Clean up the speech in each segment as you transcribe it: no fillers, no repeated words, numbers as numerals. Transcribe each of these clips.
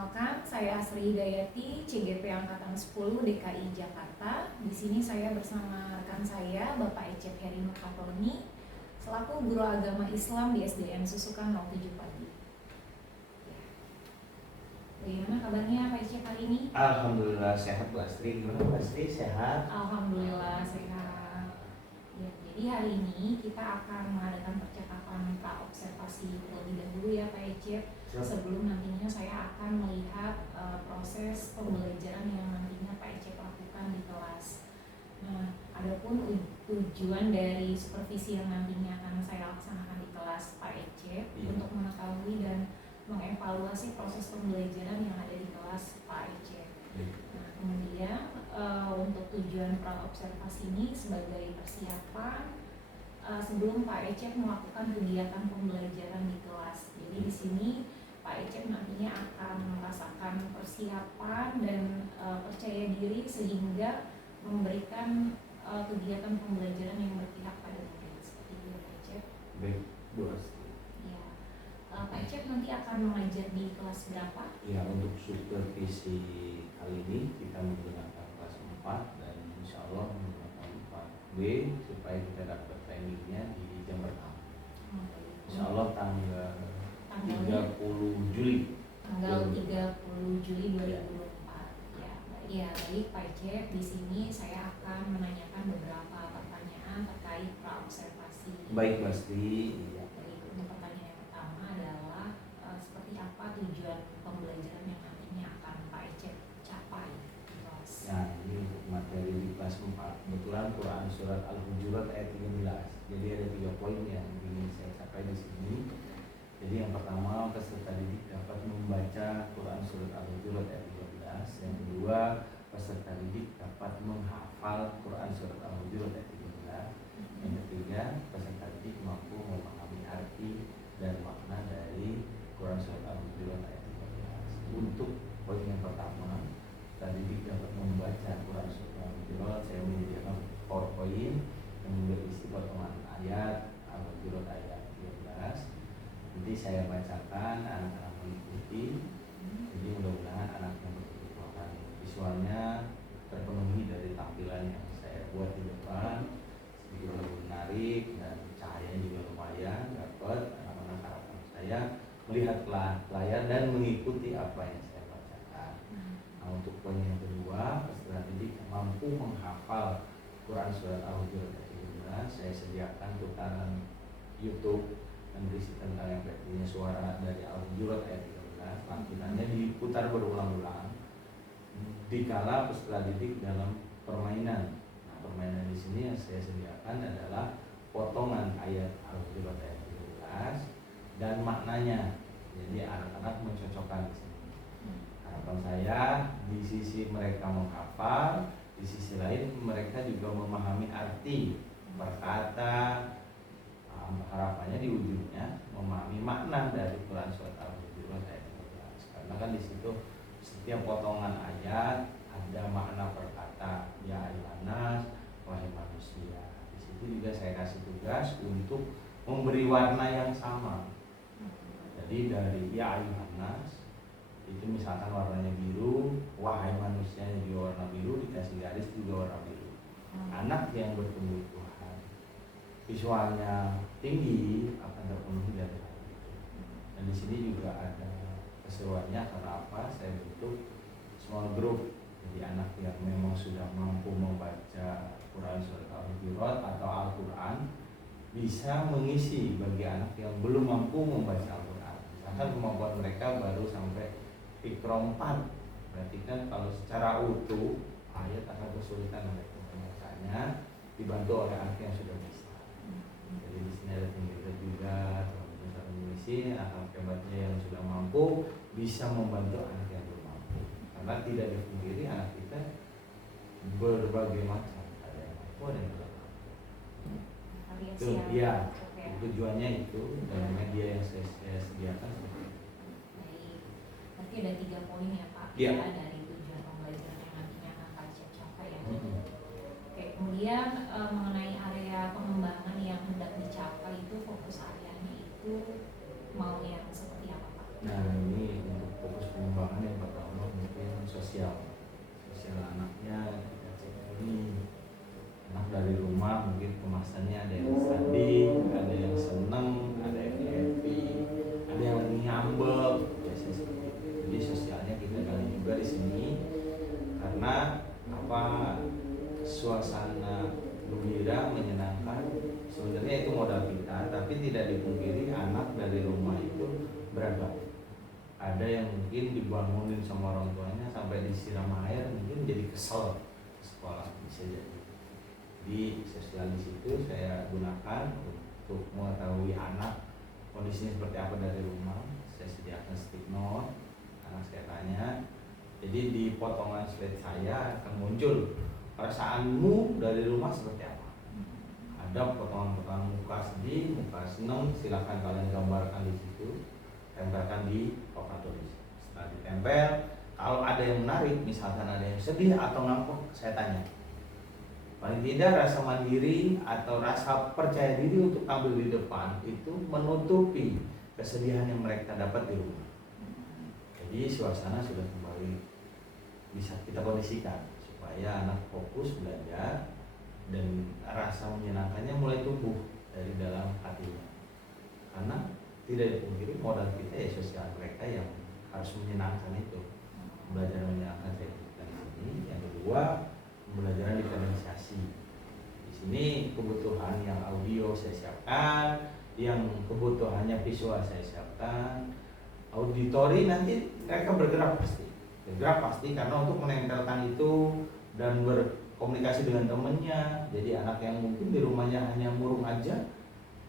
Perkenalkan, saya Asri Hidayati, CGP Angkatan 10 DKI Jakarta. Di sini saya bersama rekan saya, Bapak Ecep Heri Nurfatoni, selaku Guru Agama Islam di SDN Susukan 07 Pagi. Bagaimana kabarnya Pak Ecep hari ini? Alhamdulillah sehat Bu Asri. Gimana Bu Asri, sehat? Alhamdulillah sehat. Ya, jadi hari ini kita akan mengadakan percakapan pra-observasi terlebih dahulu ya Pak Ecep. Sebelum nantinya saya akan melihat proses pembelajaran yang nantinya Pak Ecep lakukan di kelas. Nah, adapun tujuan dari supervisi yang nantinya akan saya laksanakan di kelas Pak Ecep untuk mengetahui dan mengevaluasi proses pembelajaran yang ada di kelas Pak Ecep. Nah, kemudian untuk tujuan pra-observasi ini sebagai persiapan sebelum Pak Ecep melakukan kegiatan pembelajaran di kelas. Jadi di sini Pak Ecep nantinya akan merasakan persiapan dan percaya diri sehingga memberikan kegiatan pembelajaran yang berpihak pada murid. Seperti itu Pak Ecep. Baik, Bu Asri. Ya. Pak Ecep nanti akan mengajar di kelas berapa? Ya, untuk supervisi kali ini kita menggunakan kelas 4 dan insya Allah menggunakan 4B supaya kita dapat timingnya di jam pertama. Insya Allah tanggal 30 Juli. Tanggal 30 Juli 2024. Ya, baik Pak Ecep. Di sini saya akan menanyakan beberapa pertanyaan terkait pra-observasi. Baik, pasti. Ya, baik. Untuk pertanyaan yang pertama adalah seperti apa tujuan pembelajaran yang nantinya akan Pak Ecep capai di kelas? Nah, ini untuk materi di kelas 4. Kebetulan Quran surat Al-Hujurat ayat 13. Jadi ada 3 poin yang ingin saya capai di sini. Jadi yang pertama, peserta didik dapat membaca Quran surat Al-Hujurat ayat 13. Yang kedua, peserta didik dapat menghafal Quran surat Al-Hujurat ayat 13. Yang ketiga, peserta didik mampu memahami arti dan makna dari Quran surat Al-Hujurat ayat 13. Untuk poin yang pertama, peserta didik dapat membaca Quran surat Al-Hujurat. Saya menyediakan PowerPoint yang berisi potongan ayat Al-Hujurat ayat 13. Nanti saya bacakan, anak-anak mengikuti. Jadi mudah-mudahan anaknya berkebutuhan visualnya terpenuhi dari tampilan yang saya buat di depan, sedikit lebih menarik dan cahayanya juga lumayan dapat. Anak-anak harapan saya melihat layar dan mengikuti apa yang saya bacakan. Nah, untuk poin yang kedua, peserta didik mampu menghafal Quran surat Al-Hujurat ayat 13. Saya sediakan putaran YouTube yang berisi tentang yang punya suara dari Al-Hujurat ayat 13. Tampilannya diputar berulang-ulang dikala peserta didik dalam permainan. Nah, permainan di sini yang saya sediakan adalah potongan ayat Al-Hujurat ayat 13 dan maknanya. Jadi anak-anak mencocokkan di sini. Harapan saya di sisi mereka menghafal, di sisi lain mereka juga memahami arti berkata. Harapannya di ujungnya memahami makna dari Quran surat Al-Hujurat ayat 13. Karena kan di situ setiap potongan ayat ada makna perkata, ya ayyuhannas, wahai manusia. Di situ juga saya kasih tugas untuk memberi warna yang sama. Jadi dari ya ayyuhannas itu misalkan warnanya biru, wahai manusia juga warna biru, dikasih garis juga warna biru. Anak yang berkebutuhan visualnya tinggi akan terpenuhi dari hal itu. Dan di sini juga ada keseruannya karena apa? Saya bentuk small group. Jadi anak yang memang sudah mampu membaca Quran surat Al-Hujurat atau Al-Quran bisa mengisi bagi anak yang belum mampu membaca Al-Quran. Misalkan kemampuan mereka baru sampai Iqra 4. Berarti kan kalau secara utuh ayat akan kesulitan mereka membacanya, dibantu oleh anak yang sudah bisa. Jadi di sini ada tinggal juga teman-teman mengisi anak hebatnya yang sudah mampu bisa membantu anak yang belum mampu. Karena tidak dipungkiri anak kita berbagai macam, ada yang mampu ada yang belum mampu. Itu ya tujuannya itu dan media yang saya sediakan seperti itu. Baik, berarti ada 3 poin ya Pak Ya. dari tujuan pembelajaran yang nantinya akan Pak Ecep capai ya. Oke, kemudian mengenai area pengembangan yang hendak dicapai itu fokus areanya itu mau yang seperti apa Pak? Nah, ini untuk fokus pengembangan yang sosial anaknya. Kita cek ini anak dari rumah mungkin kemasannya ada yang sedih, ada yang seneng, ada yang happy, ada yang lagi ngambek, biasanya seperti itu. Jadi sosialnya kita gali juga di sini karena apa, suasana gembira menyenangkan sebenarnya itu modal kita, tapi tidak dipungkiri anak dari rumah itu beragam. Ada yang mungkin dibangunin sama orang tuanya sampai disiram air mungkin jadi kesel ke sekolah, bisa jadi. Di sosial di situ saya gunakan untuk mengetahui anak kondisinya seperti apa dari rumah. Saya sediakan stick note, anak saya tanya. Jadi di potongan slide saya akan muncul perasaanmu dari rumah seperti apa. Ada potongan-potongan muka sedih, muka senang, silakan kalian gambarkan di situ, tempelkan di papan tulis. Setelah ditempel, kalau ada yang menarik, misalkan ada yang sedih atau ngambek, saya tanya. Paling tidak rasa mandiri atau rasa percaya diri untuk tampil di depan itu menutupi kesedihan yang mereka dapat di rumah. Jadi suasana sudah kembali bisa kita kondisikan supaya anak fokus belajar dan rasa menyenangkannya mulai tumbuh dari dalam hatinya. Karena tidak dipungkiri modal kita ya sosial mereka yang harus menyenangkan itu. Belajar menyenangkan saya di sini. Yang kedua, pembelajaran diferensiasi. Di sini kebutuhan yang audio saya siapkan, yang kebutuhannya visual saya siapkan. Auditori nanti mereka bergerak pasti karena untuk menempelkan itu dan berkomunikasi dengan temannya. Jadi anak yang mungkin di rumahnya hanya murung aja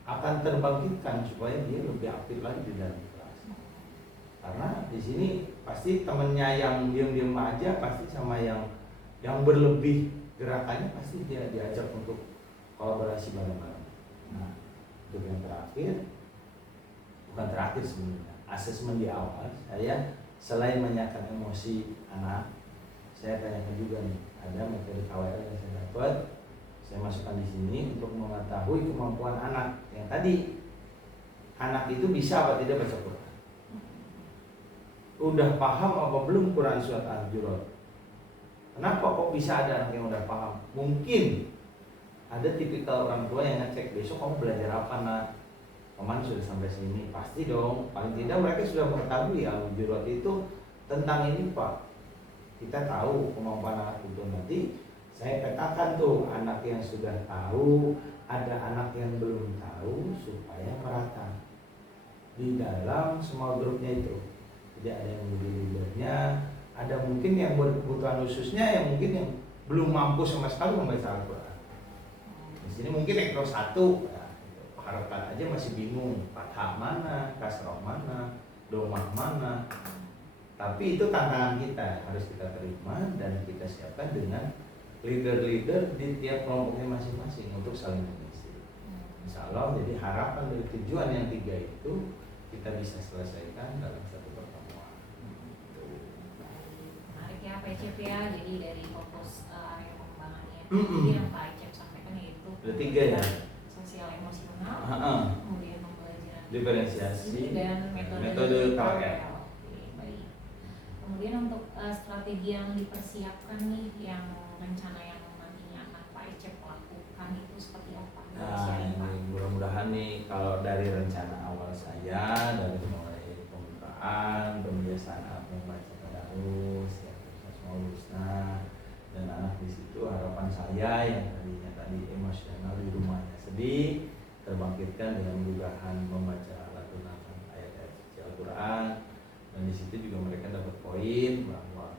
akan terbangkitkan supaya dia lebih aktif lagi di dalam kelas. Karena di sini pasti temannya yang diam-diam aja pasti sama yang berlebih gerakannya pasti dia diajak untuk kolaborasi bareng-bareng. Nah, untuk yang bukan terakhir sebenarnya, asesmen di awal saya selain menanyakan emosi anak, saya tanyakan juga nih, ada metode KWL yang saya dapat, saya masukkan di sini untuk mengetahui kemampuan anak. Yang tadi, anak itu bisa apa tidak baca Quran? Udah paham apa belum Quran surat Al-Hujurat? Kenapa kok bisa ada anak yang udah paham? Mungkin ada tipikal orang tua yang ngecek, besok kamu belajar apa nak? Paman sudah sampai sini, pasti dong. Paling tidak mereka sudah mengetahui Al-Hujurat itu tentang ini pak. Kita tahu kemampuan anak itu. Nanti saya petakan tuh anak yang sudah tahu, ada anak yang belum tahu supaya merata di dalam semua grupnya itu. Jadi ada yang menjadi leadernya, ada mungkin yang berkebutuhan khususnya, yang mungkin yang belum mampu sama sekali membaca Al-Quran. Di sini mungkin ekro 1, harapan aja masih bingung, fathah mana, kasroh mana, domah mana. Tapi itu tantangan kita, harus kita terima dan kita siapkan dengan leader-leader di tiap kelompoknya masing-masing untuk saling mengisi. Insya Allah, jadi harapan dari tujuan yang 3 itu kita bisa selesaikan dalam satu pertemuan. Menarik ya Pak Ecep ya, jadi dari fokus area pengembangannya. Jadi yang Pak Ecep sampaikan yaitu ada 3 ya. Sosial emosional, kemudian pembelajaran diferensiasi dan metode KWL. Oke, baik. Kemudian untuk strategi yang dipersiapkan nih, yang rencana yang nantinya akan Pak Ecep lakukan itu seperti apa? Nah, ini mudah-mudahan nih kalau dari rencana awal saya dari mulai pembukaan, pembiasaan anak membaca tadarus, ya, Asmaul Husna dan anak di situ, harapan saya yang tadi emosional di rumahnya sedih terbangkitkan dengan mudahan membaca lantunan ayat-ayat suci Al-Quran, dan di situ juga mereka dapat poin bahwa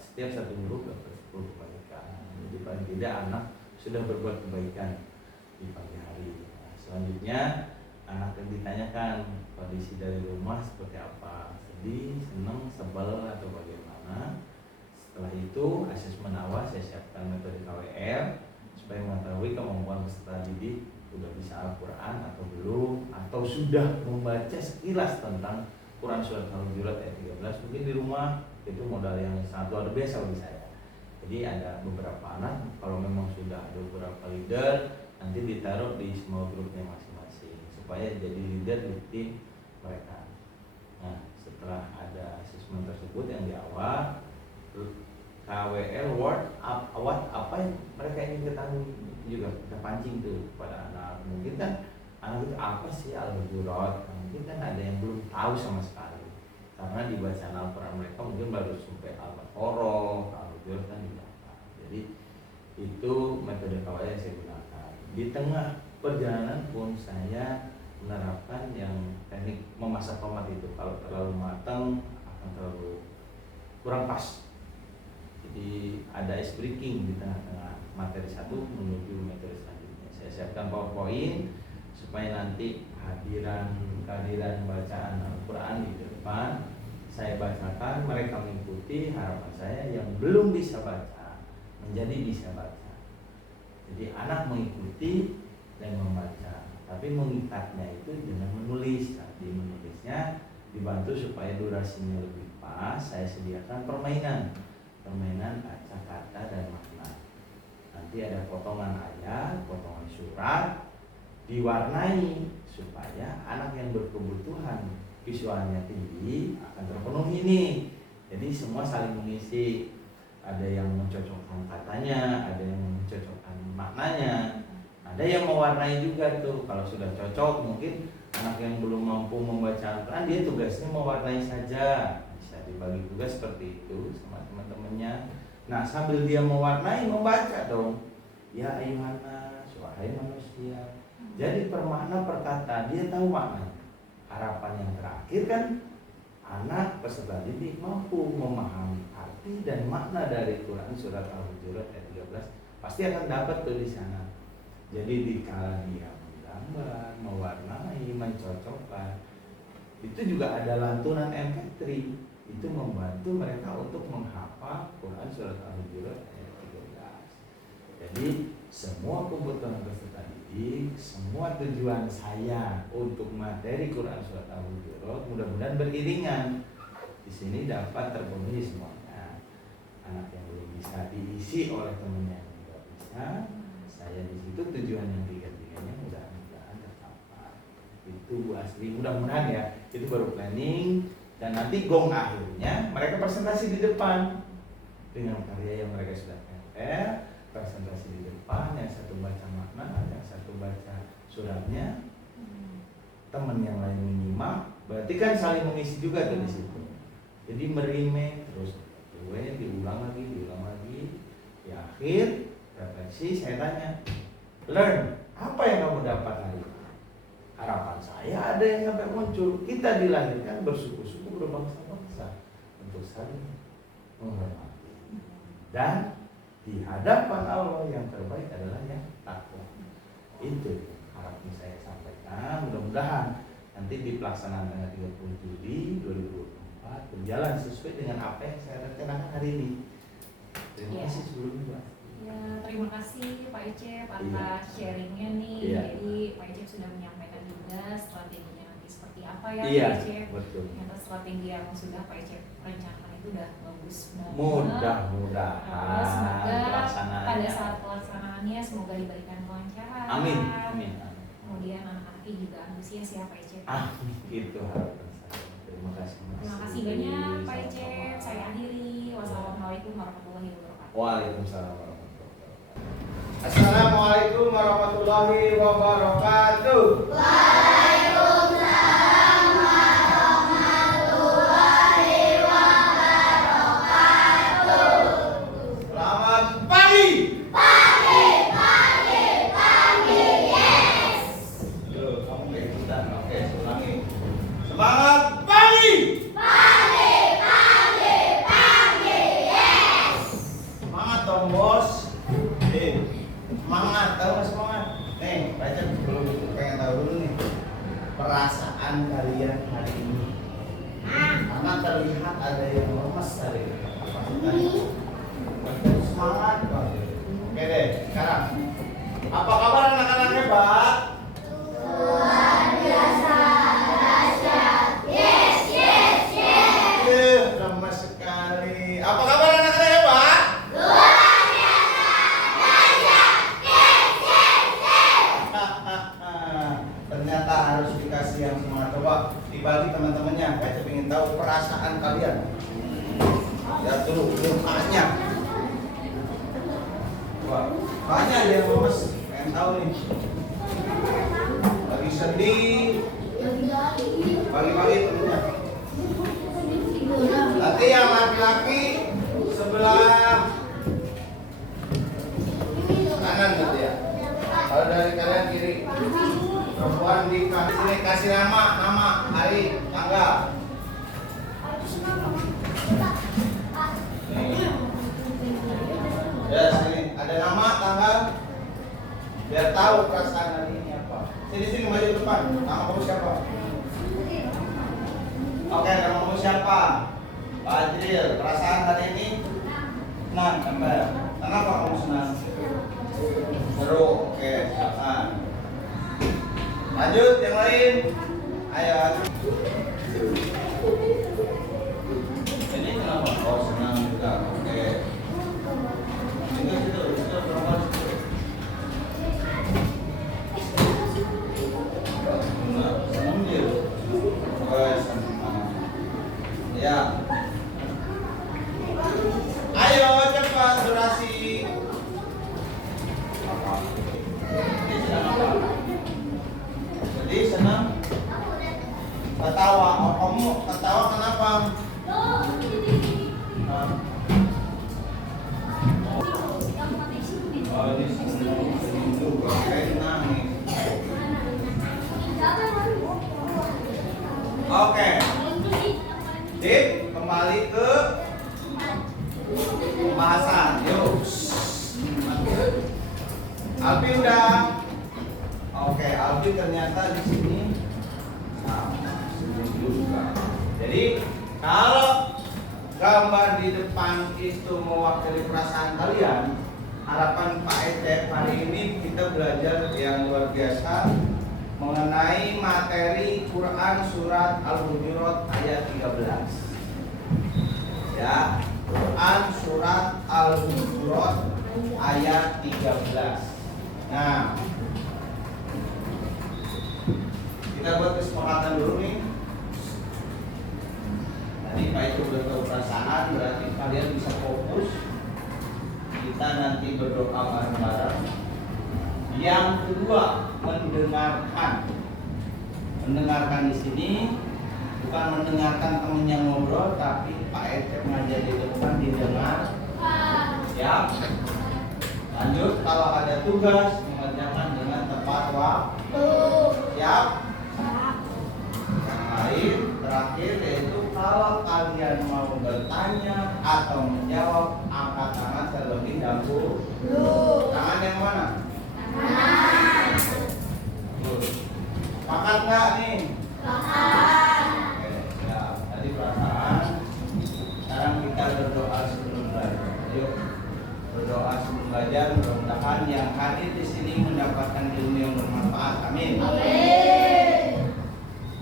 setiap satu huruf dapat 10 kebaikan. Jadi paling tidak anak sudah berbuat kebaikan di pagi hari. Nah, selanjutnya anak yang ditanyakan kondisi dari rumah seperti apa, sedih, senang, sebel atau bagaimana. Setelah itu asesmen awal saya siapkan metode KWL supaya mengetahui kemampuan peserta didik sudah bisa Al-Quran atau belum, atau sudah membaca sekilas tentang Quran surat Al-Hujurat ayat 13 mungkin di rumah. Itu modal yang sangat luar biasa bagi saya. Jadi ada beberapa anak, kalau memang sudah ada beberapa leader, nanti ditaruh di semua grupnya masing-masing supaya jadi leader di tim mereka. Nah, setelah ada asesmen tersebut yang di awal, KWL what apa yang mereka ingin ketahui juga kita pancing tuh pada anak. Mungkin kan anak itu apa sih Al-Hujurat, mungkin kan ada yang belum tahu sama sekali karena di bacaan Al-Quran mereka mungkin baru sampai Al-Baqarah, Al-Hujurat kan tidak. Jadi itu metode KWL yang saya gunakan. Di tengah perjalanan pun saya menerapkan yang teknik memasak tomat itu. Kalau terlalu matang akan terlalu kurang pas. Jadi ada ice breaking di tengah-tengah materi satu menuju materi selanjutnya. Saya siapkan PowerPoint supaya nanti kehadiran bacaan Al-Quran di depan saya bacakan, mereka mengikuti. Harapan saya yang belum bisa baca menjadi bisa baca. Jadi anak mengikuti dan membaca, tapi mengikatnya itu dengan menulis. Nanti menulisnya dibantu supaya durasinya lebih pas. Saya sediakan permainan baca kata dan makna. Nanti ada potongan ayat, potongan surat, diwarnai supaya anak yang berkebutuhan visualnya tinggi akan terpenuhi nih. Jadi semua saling mengisi. Ada yang mencocokkan katanya, ada yang mencocokkan maknanya, ada yang mewarnai juga tuh. Kalau sudah cocok, mungkin anak yang belum mampu membaca Al-Quran, dia tugasnya mewarnai saja. Bisa dibagi tugas seperti itu sama teman-temannya. Nah, sambil dia mewarnai, membaca dong. Ya ayyuhannas, wahai manusia. Jadi permakna perkataan, dia tahu makna. Harapan yang terakhir kan anak peserta didik mampu memahami arti dan makna dari Quran surat Al-Hujurat ayat 13. Pasti akan dapat tuh di sana. Jadi dikala dia menggambar, mewarnai, mencocokkan, itu juga ada lantunan MP3. Itu membantu mereka untuk menghafal Quran surat Al-Hujurat ayat 13. Jadi semua kebutuhan peserta didik, semua tujuan saya untuk materi Quran surat Al-Hujurat mudah-mudahan beriringan. Di sini dapat terpenuhi semuanya. Anak yang belum bisa diisi oleh temannya yang tidak bisa, saya di situ tujuan yang tiga-tiganya mudah-mudahan tercapai. Itu asli, mudah-mudahan ya. Itu baru planning. Dan nanti gong akhirnya mereka presentasi di depan dengan karya yang mereka sudah tempel. Presentasi di depan, yang satu baca makna, yang satu baca suratnya, teman yang lain menyimak, berarti kan saling mengisi juga tuh di situ. Jadi meremake terus, diulang lagi. Di akhir refleksi saya tanya, learn, apa yang kamu dapat hari ini? Harapan saya ada yang sampai muncul. Kita dilahirkan bersuku-suku, berbangsa-bangsa untuk saling menghormati. Dan di hadapan Allah yang terbaik adalah yang takwa. Itu harapan saya sampaikan. Mudah-mudahan nanti di pelaksanaan tanggal 30 Juli 2024 berjalan sesuai dengan apa yang saya rencanakan hari ini. Terima kasih sebelumnya. Ya, terima kasih Pak Icep atas sharingnya nih. Jadi Pak Icep sudah menyampaikan juga strateginya nanti seperti apa ya Pak Icep. Betul. Ternyata strategi yang sudah Pak Icep rencanakan itu udah bagus banget. Mudah-mudahan semoga pada saat pelaksanaannya semoga diberikan kelancaran. Amin. Kemudian anak-anaknya juga antusias ya Pak Icep. Itu harapan saya. Terima kasih. Terima kasih banyak Pak Icep. Saya akhiri. Wassalamualaikum warahmatullahi wabarakatuh. Waalaikumsalam warahmatullahi wabarakatuh. Assalamualaikum warahmatullahi wabarakatuh. Waalaikumsalam warahmatullahi wabarakatuh. Selamat pagi. Pagi, yes. Loh, kamu kayak ikutan. Oke, saya ulangi. Semangat pagi. Yes. Semangat dong, Bos. Semangat, tahu nggak semangat? Nih, baca dulu, pengen tahu dulu nih perasaan kalian hari ini. Karena terlihat ada yang lemes hari ini. Semangat, Bos. Oke deh, sekarang apa kabar anak-anak hebat? Luar biasa, dahsyat. Yes. Lemes sekali. Apa kabar anak-anak hebat? Luar biasa, dahsyat. Ternyata harus dikasih yang semangat. Coba dibagi teman-temannya. Saya ingin tahu perasaan kalian. Ya dulu mukanya. Banyak dia Mas, pengen tahu nih. Lagi sedih, pagi-pagi temennya. Nanti yang laki-laki sebelah kanan gitu ya. Kalau dari kalian kiri, perempuan di kanan sini kasih nama, hari, tanggal. Nih. Ya sini ada nama, tanggal, biar tahu perasaan hari ini apa. Sini maju ke depan. Nama kamu siapa? Oke, nama kamu siapa? Pak Adril. Perasaan hari ini senang, gambar. Kenapa kamu senang? Seru. Oke, silakan. Lanjut yang lain. Ayo. Ini kenapa? Oh, senang juga. Oke. Itu berapa? Senang dia. Oh, senang. Ya. Ayo cepat durasi. Ini senang apa? Jadi senang ketawa. Oh, kamu ketawa kenapa? Oh, ini senang juga. Kayak nangis. Oke. Dip, kembali ke pembahasan. Yuk. Alfi udah. Oke, Alfi ternyata di sini sama senyum juga. Jadi kalau gambar di depan itu mewakili perasaan kalian, harapan Pak Ecep hari ini kita belajar yang luar biasa mengenai materi Quran surat Al-Hujurat ayat 13. Ya, Quran surat Al-Hujurat ayat 13. Nah, kita buat kesepakatan dulu nih. Tadi Pak itu bertahu perasaan, berarti kalian bisa fokus. Kita nanti berdoa bareng-bareng. Yang kedua, mendengarkan di sini bukan mendengarkan temennya ngobrol, tapi Pak Ecep ngajar di depan didengar. Ya. Lanjut, kalau ada tugas mengerjakan dengan tepat waktu. Siap? Yang lain terakhir yaitu kalau kalian mau bertanya atau menjawab, angkat tangan terlebih dahulu. Tangan yang mana? Sepakat nggak nih? Oke, siap. Tadi perasaan. Sekarang kita berdoa sebelum belajar. Yuk, berdoa sebelum belajar. Mudah-mudahan yang hadir di sini mendapatkan ilmu yang bermanfaat. Amin.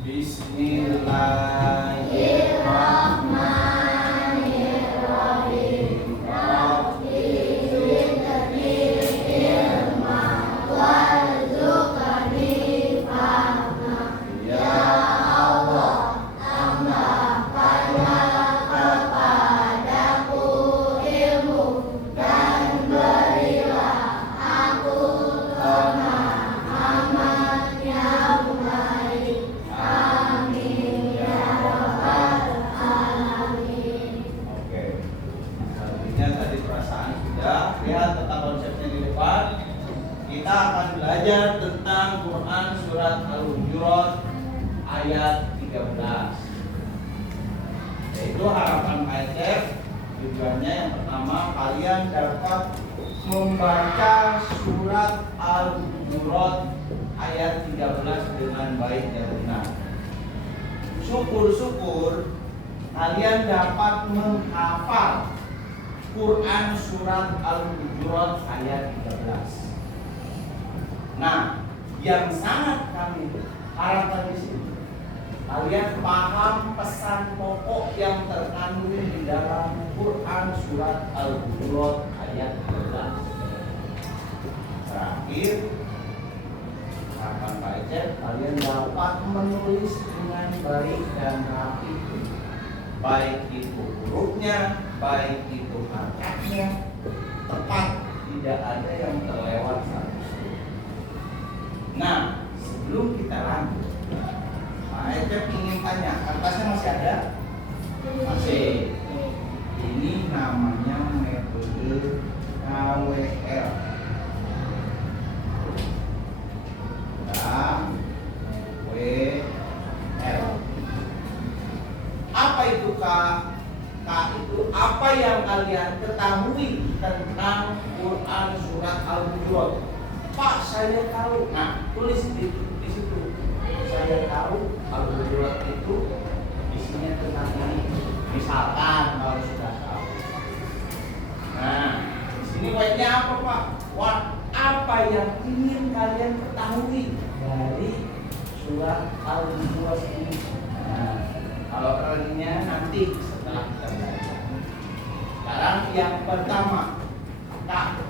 Bismillahirrahmanirrahim. Rabbi zidni ilma warzuqni fahma. Ya Allah, tambahkanlah kepadaku ilmu dan berilah aku pemahaman yang baik. Amin ya rabbal alamin. Oke. Selanjutnya tadi perasaan sudah. Lihat tentang konsepnya di depan. Kita akan belajar tentang Quran surat Al-Hujurat ayat 13. Yaitu harapan Ecep tujuannya yang pertama, kalian dapat membaca surat Al-Hujurat ayat 13 dengan baik dan benar. Syukur-syukur kalian dapat menghafal Quran surat Al-Hujurat ayat 13. Nah, yang sangat kami harapkan di sini, kalian paham pesan pokok yang terkandung di dalam Quran surat Al-Hujurat ayat 13. Terakhir, harapan Pak Ecep, kalian dapat menulis dengan baik dan rapi, baik itu hurufnya, baik itu harokatnya tepat tidak ada yang terlewat satu. Nah, sebelum kita lanjut, Pak Ecep ingin tanya, kertasnya masih ada? Masih. Ini namanya metode KWL. KWL. Apa itu K? K itu apa yang kalian ketahui tentang Quran surat Al-Hujurat? Pak, saya tahu. Nah, tulis di situ. Saya tahu Al-Hujurat itu isinya tentang ini. Misalkan kalau sudah tahu. Nah, di sini wordnya apa Pak? What? Apa yang ingin kalian ketahui dari surat Al-Hujurat ini? Nah, kalau perlunya nanti setelah kita belajar. Sekarang yang pertama, Kak,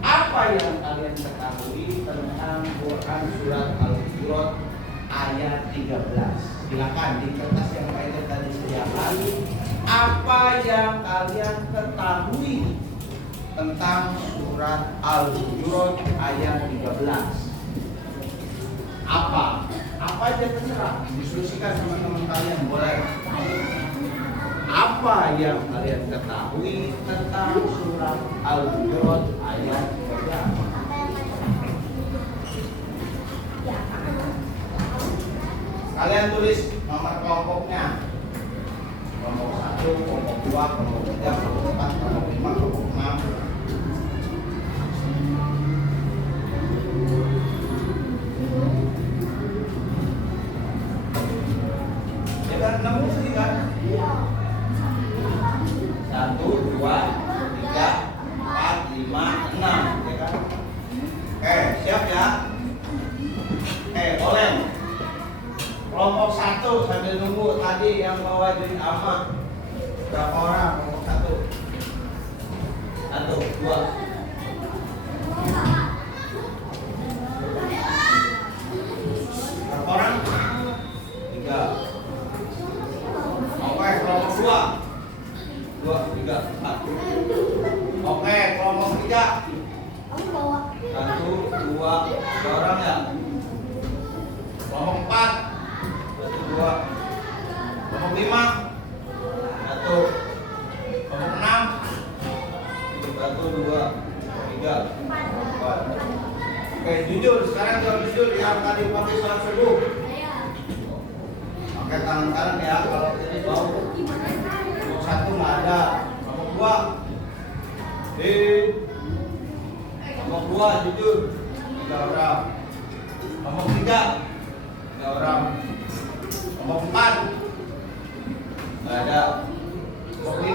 apa yang kalian ketahui tentang Quran surat Al-Hujurat ayat 13? Silakan di kertas yang Pak tadi sediakan. Apa yang kalian ketahui tentang surat Al-Hujurat ayat 13? Apa? Apa aja terserah. Diskusikan sama teman kalian, boleh. Apa yang kalian ketahui tentang surat Al-Hujurat ayat 13? Kalian tulis nomor kelompoknya. Kelompok 1, kelompok 2, kelompok 3, kelompok 4, kelompok 5, kelompok 6. Ya kan 6 sendiri kan? 1, 2, 3, 4, 5, 6, ya kan? Oke, siap ya? Boleh. Kelompok 1 sambil nunggu tadi yang bawa duit amat. Berapa orang kelompok 1? 1, 2. Berapa orang? 3. Oke, kelompok 2. 2, 3, 4. Oke, kelompok 3. 1, 2, 3 orang ya. Kelompok 4. 1, 2. Kelompok 5. 1. Kelompok 6. 1, 2, 3, 4. Oke, jujur. Sekarang jawab jujur yang tadi pakai sholat subuh. Pakai tangan kanan ya. Kalau ini bau. Kelompok 1 nggak ada. Kelompok 2. Kelompok 2 jujur. 3 orang. Kelompok 3. 3 orang. Kelompok 4 nggak ada. Kelompok 5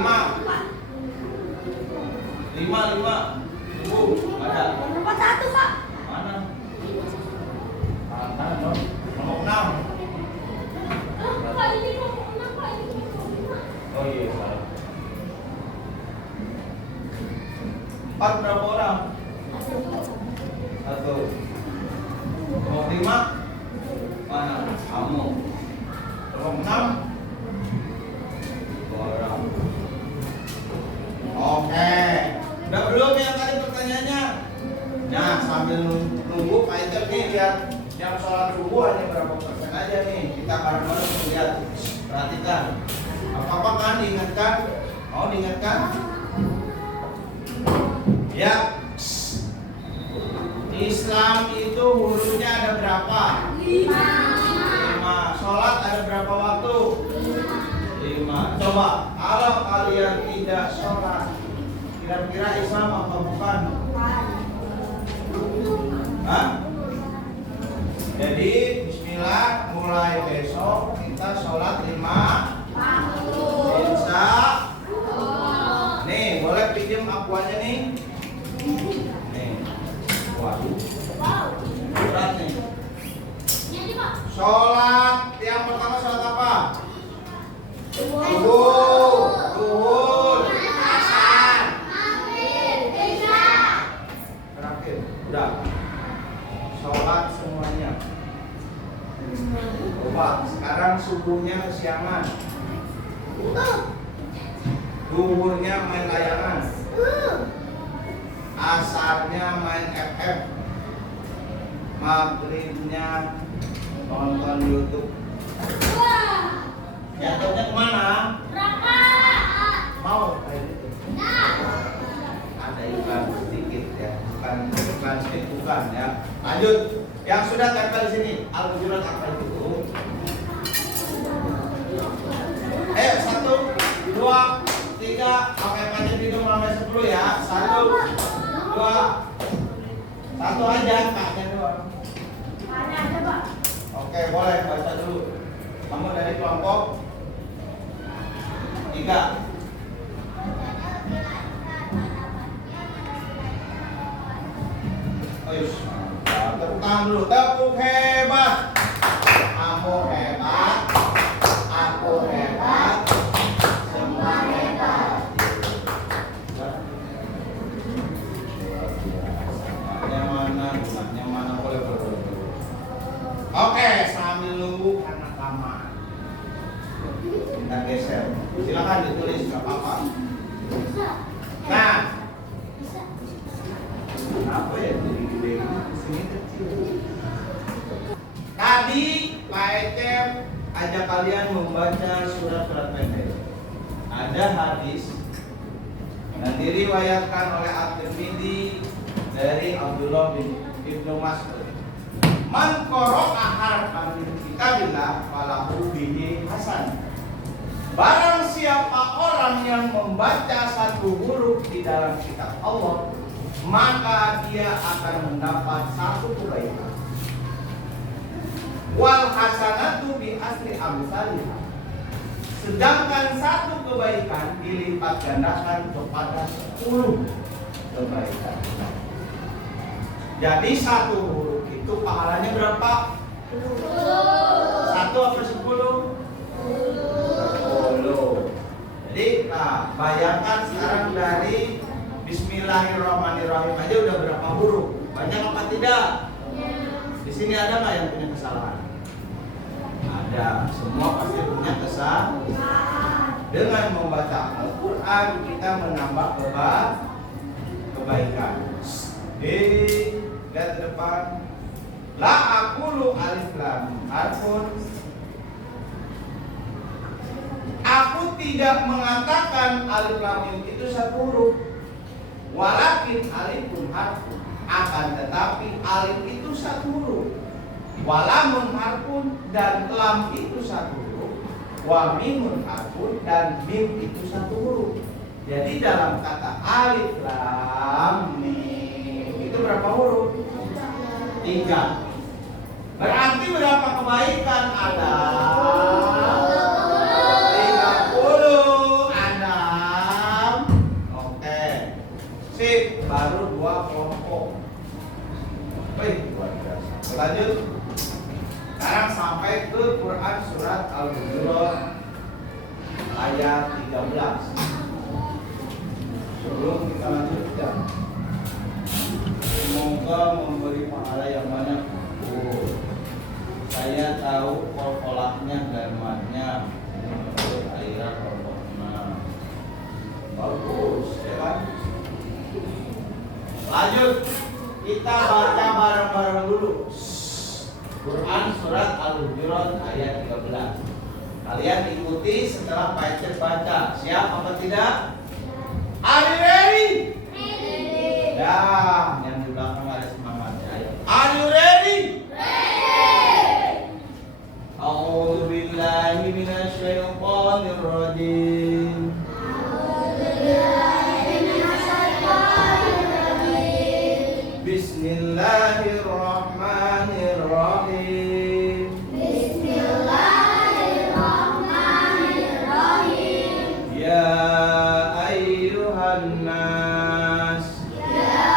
nggak ada. Kelompok 1 Pak. Mana? Kanan dong. Kelompok 6. Oh iya salah. 4 berapa orang? 1. Kelompok 5 mana? Kamu. Kelompok 6 2 orang. Oke. Udah belum yang tadi pertanyaannya? Nah, sambil nunggu Pak Ecep nih lihat yang sholat subuh hanya berapa persen aja nih. Kita bareng-bareng lihat. Perhatikan. Apa-apa kan diingatkan? Mau diingatkan? Ya. Islam itu hurufnya ada berapa? 5. Sholat ada berapa waktu? 5. Coba kalau kalian tidak sholat, kira-kira Islam apa bukan? Hah? Jadi Bismillah, mulai besok kita sholat 5 insya. Nih, boleh pinjam akuannya nih. Nih, waduh, berat nih. Sholat yang pertama sholat apa? Zuhur, asar, terakhir, udah. Sholat semuanya. Coba sekarang subuhnya siangan, zuhurnya main layangan, asarnya main FF, maghribnya nonton YouTube. Jatuhnya kemana? Mau kayak gitu? Ada iklan sedikit ya, bukan iklan sedikit, bukan ya. Lanjut, yang sudah tempel di sini, Al-Hujurat apa itu? Ayo 1, 2, 3, pakai panjang hidung sampai 10 ya. 1, 2, 1 aja, kaknya doang. Oke, boleh baca dulu. Kamu dari kelompok 3. Tepuk tangan dulu, tepuk hebat. Kamu hebat, aku hebat, semua hebat. Yang mana boleh. Oke, sambil nunggu karena lama. Kita geser. Silakan ditulis, nggak apa-apa. Nah, apa ya gede-gede sini kecil. Tadi Pak Ecep ajak kalian membaca surat-surat pendek. Ada hadis dan diriwayatkan oleh At-Tirmidzi dari Abdullah bin Ibnu Mas'ud. Man qara'a harfan min kitabillah falahu bihi hasan. Barang siapa orang yang membaca satu huruf di dalam kitab Allah, maka dia akan mendapat satu kebaikan. Wal hasanatu bi asri amsalha. Sedangkan satu kebaikan dilipat gandakan kepada 10 kebaikan. Jadi satu huruf itu pahalanya berapa? 1 apa 10? 10. Jadi, bayangkan sekarang dari Bismillahirrahmanirrahim aja udah berapa huruf? Banyak apa tidak? Di sini ada nggak yang punya kesalahan? Ada. Semua pasti punya kesalahan. Dengan membaca Al-Quran kita menambah kebaikan. Lihat ke depan. La aqulu alif lam harfun. Aku tidak mengatakan alif lam mim itu satu huruf. Walakin alifun harfun. Akan tetapi alif itu satu huruf. Walamun harfun dan lam itu satu huruf. Wa mimun harfun dan mim itu satu huruf. Jadi dalam kata alif lam mim itu berapa huruf? 3. Berarti berapa kebaikan? Ada 30. Ada. Oke. Sip, baru 2 kelompok. Baik, luar biasa. Lanjut. Sekarang sampai ke Quran surat Al-Hujurat ayat 13. Sebelum kita lanjutkan, semoga memberi pahala yang banyak. Saya tahu kolaknya dan matnya menurut aliran kolaknya bagus, ya kan? Lanjut, kita baca bareng-bareng dulu. Quran surat Al-Hujurat ayat 13. Kalian ikuti setelah Pak Ecep baca. Siap apa tidak? Are you ready? Ready. Ya, yang di belakang ada semangatnya. Ayo. Are you ready? Ready. A'udzu billahi minasy syaithanir rajim. Bismillahirrahmanirrahim. Bismillahirrahmanirrahim. Ya ayyuhan nas. Ya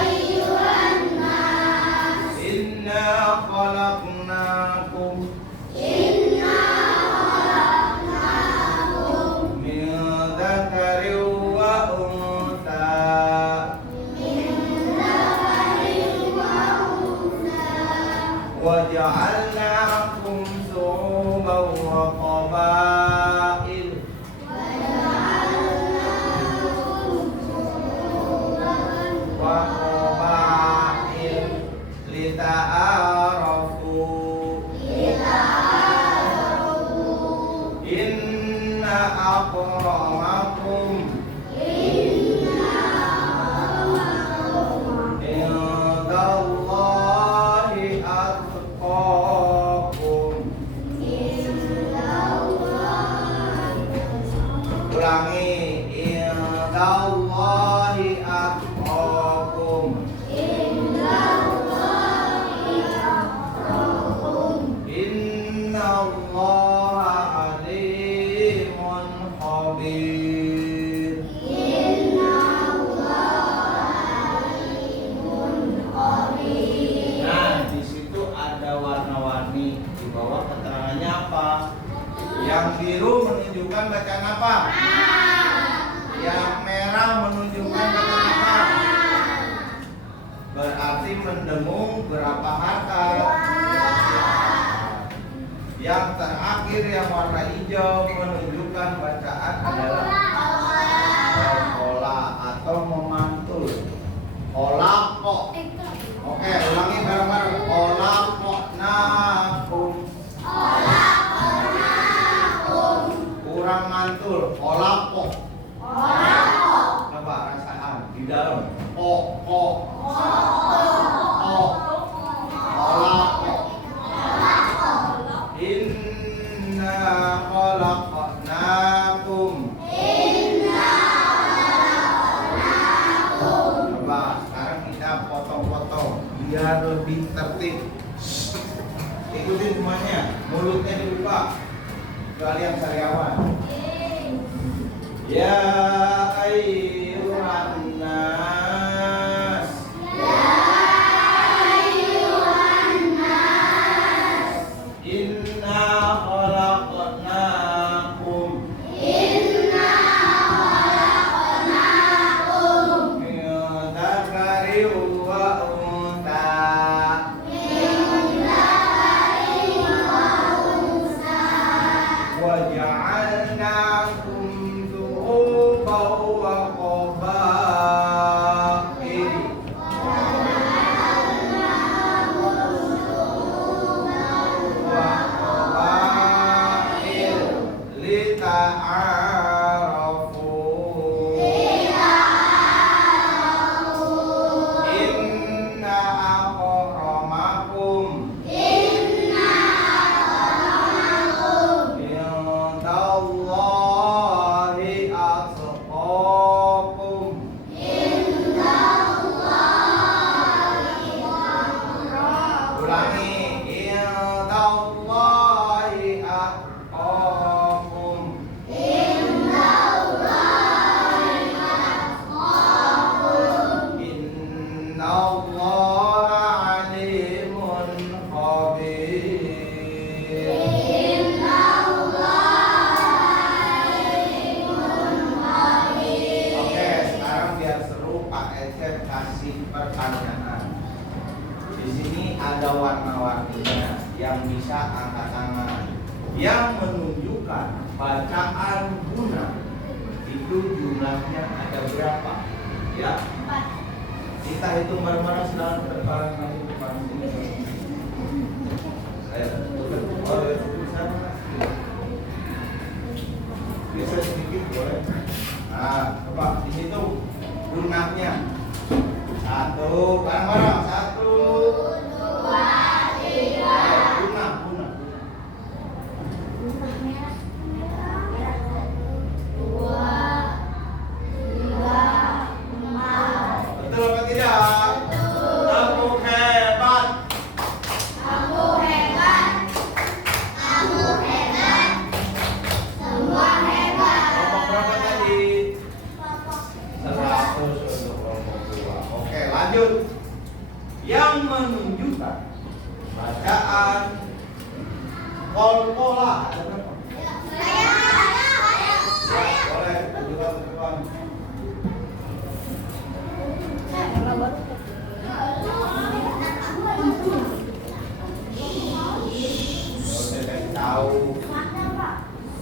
ayyuhan nas. Inna khalaqnakum Inna khalaqnakum min dzakarin wa untha min dzakarin wa untha wa ja'alnakum syu'uban wa qabail wa ja'alnakum syu'uban Yang biru menunjukkan bacaan apa? Yang merah menunjukkan bacaan apa? Berarti mendengung berapa harokat? Yang terakhir yang warna hijau menunjukkan bacaan adalah kola atau memantul. Kolako. Oke, ulangi bareng-bareng. Kolakonakum. Kurang mantul. Kolako. Coba rasakan di dalam. Kolako. Inna khalaqnakum. Coba sekarang kita potong-potong biar lebih tertib. Ikutin semuanya, mulutnya dibuka. Kalian sariawan. Ya ayyuhan nas. Inna khalaqnakum min dzakarin wa untha wa ja'alnakum syu'uban wa qabail lita'arafu. Inna akramakum indallahi atqakum. Ulangi, indallahi atqakum. Innallaha alimun khabir. Oke, sekarang biar seru Pak Ecep kasih pertanyaan. Di sini ada warna-warninya yang bisa angkat tangan, yang menunjukkan bacaan guna. Itu jumlahnya ada berapa? Ya. Kita hitung bareng-bareng sedang ke depan nanti depan sini. Bisa sedikit boleh. Nah, coba di situ gunanya. Satu, bareng-bareng. Satu, guna. Betul apa tidak? Tepuk hebat. Kelompok berapa tadi? 100 untuk kelompok 2. Oke, lanjut. Yang menunjukkan bacaan kolkola ada berapa? Boleh tunjukkan ke depan. Saya kasih tahu.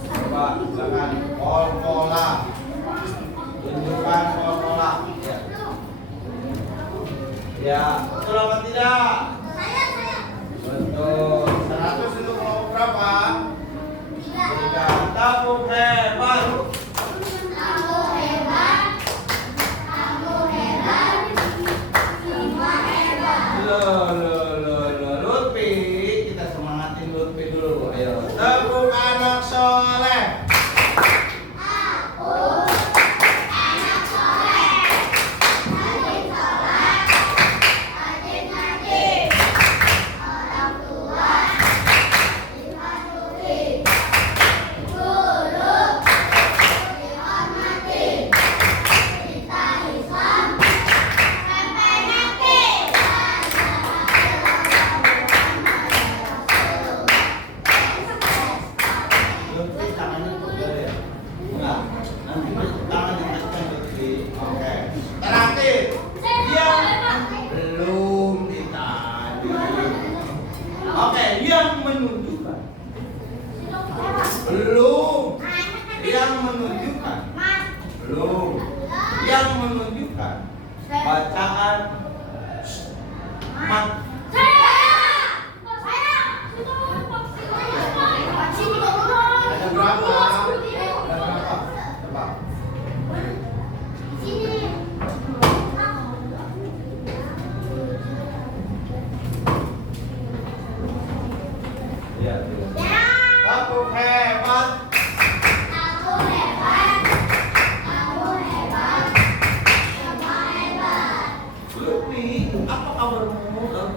Coba silakan kolkola. Tunjukkan kolkola. Ya, betul apa tidak? Betul. 100 untuk kelompok berapa? 3. Tepuk hebat. Lutfi, kita semangatin Lutfi dulu. Ayo, tepuk anak soleh.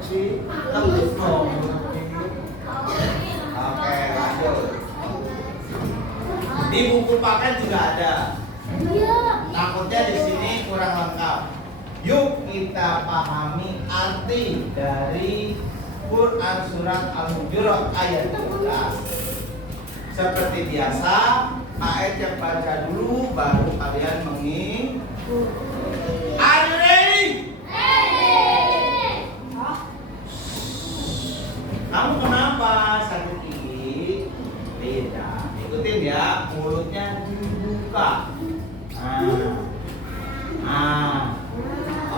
sih? Tembus dong. Oke, lanjut. Di buku paket juga ada. Takutnya di sini kurang lengkap. Yuk kita pahami arti dari Quran surat Al-Hujurat ayat 13. Seperti biasa, ayat yang baca dulu baru kalian mengikuti. Are you ready? Kamu kenapa sakit gigi? Beda. Ikutin ya, mulutnya dibuka.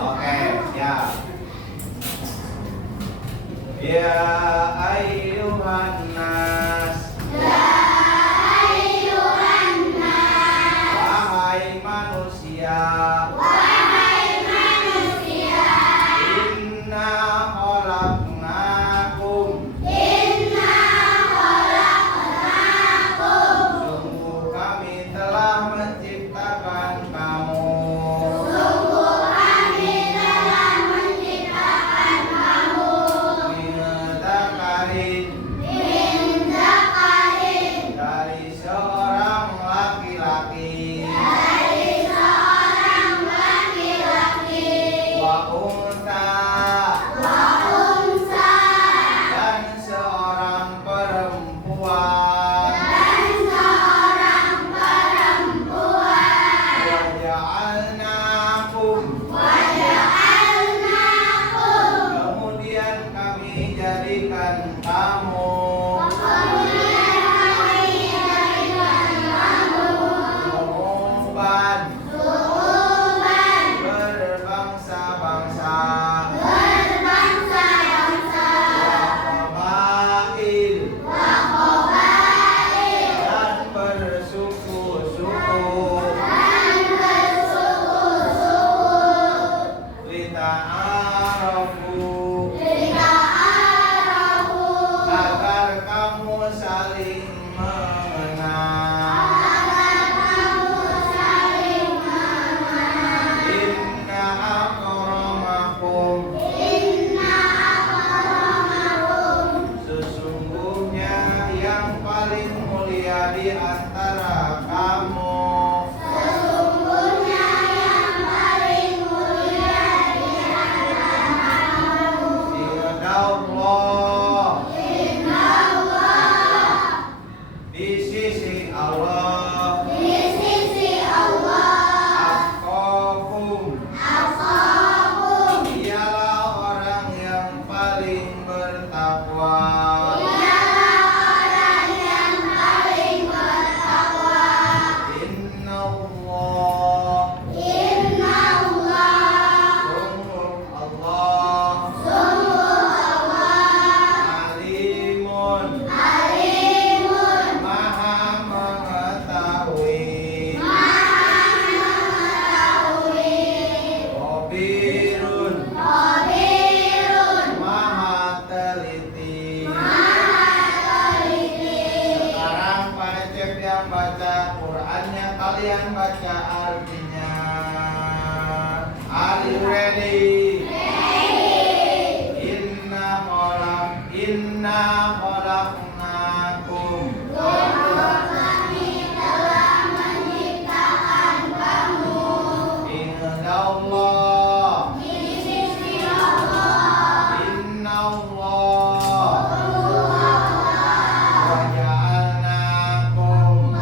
Oke, siap. Ya ayyuhan nas. Wahai manusia. Inna khalaqnakum. Sungguh kami telah menciptakan kamu. Min dzakarin. Dari seorang laki-laki. Wa unsa. Dan seorang perempuan. Waja'alnakum. Kemudian kami jadikan kamu Syu'uban. Berbangsa-bangsa. Wa qabail. Dan bersuku-suku. Lita'arafu. Agar kamu saling mengenal. Inna akramakum. Sesungguhnya yang paling mulia di antara kamu. Indallah. Di sisi Allah. Atqakum. Dialah orang yang paling bertakwa. Innallah. Sungguh Allah. Alimun. Maha mengetahui. Khabirun. Maha teliti. Sekarang para cep yang baca Qur'annya, kalian baca artinya. Are you ready? Inna khalaqnakum. Indallah. Innallah. Waja'alnakum.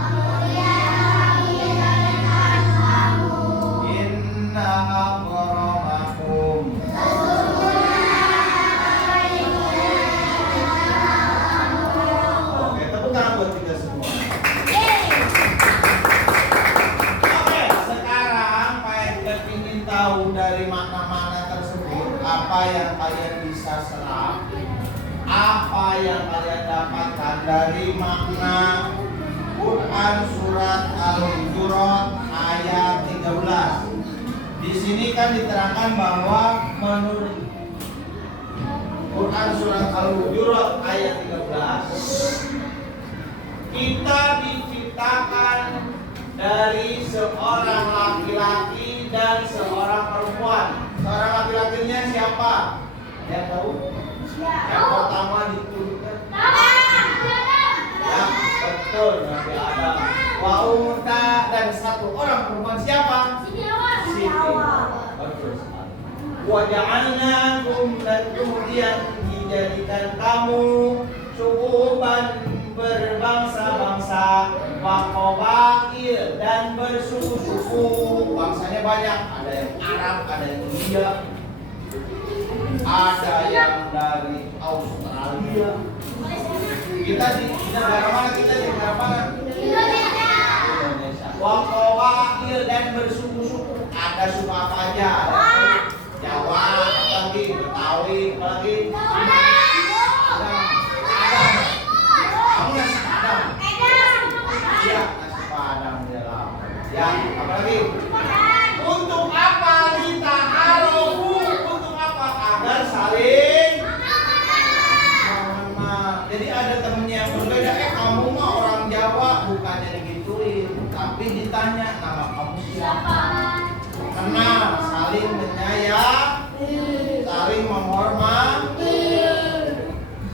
Inna akramakum. Oke, tepuk tangan buat kita semua. Oke, sekarang Pak Ed ingin tahu dari makna-makna tersebut apa yang kalian bisa serap, apa yang kalian dapatkan dari makna Quran surat Al-Hujurat ayat 13. Di sini kan diterangkan bahwa menurut Quran surat Al-Hujurat ayat 13, kita diciptakan dari seorang laki-laki dan seorang perempuan. Seorang laki-lakinya siapa? Dia tahu? betul Nabi Adam. Wa unta dan satu orang perempuan siapa? Siti Hawa. Betul sekali. Wa ja'alnakum, dan kemudian dijadikan kamu syu'uban, berbangsa-bangsa, wa qabail, dan bersuku-suku. Bangsanya banyak, ada yang Arab, ada yang India, ada yang dari Australia. Kita di negara mana? Kita di negara mana? Indonesia. Wa qabail, dan bersuku-suku. Ada suku apa aja? Jawa, apalagi Betawi, apalagi kamu nasi padang. Iya, nasi padang di dalam. Ya, apalagi? Untuk apa kita harohu? Untuk apa? Agar saling mengenal. Jadi ada temennya yang berbeda. Kamu mah orang Jawa, bukannya digituin, tapi ditanya nama kamu siapa? Kenal, saling menyayang, saling menghormati.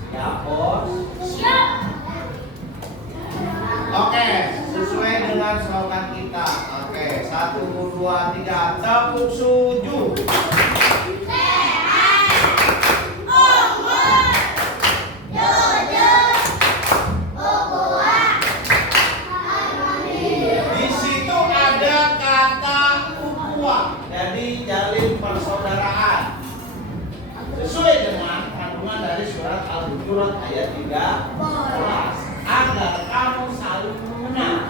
Ya, bos. Oke, sesuai dengan slogan kita. Oke, 1, 2, 3, tepuk sujud. Di situ ada kata ukhuwah, jadi jalin persaudaraan. Sesuai dengan kandungan dari surat Al-Hujurat ayat 13. Agar kamu saling mengenal.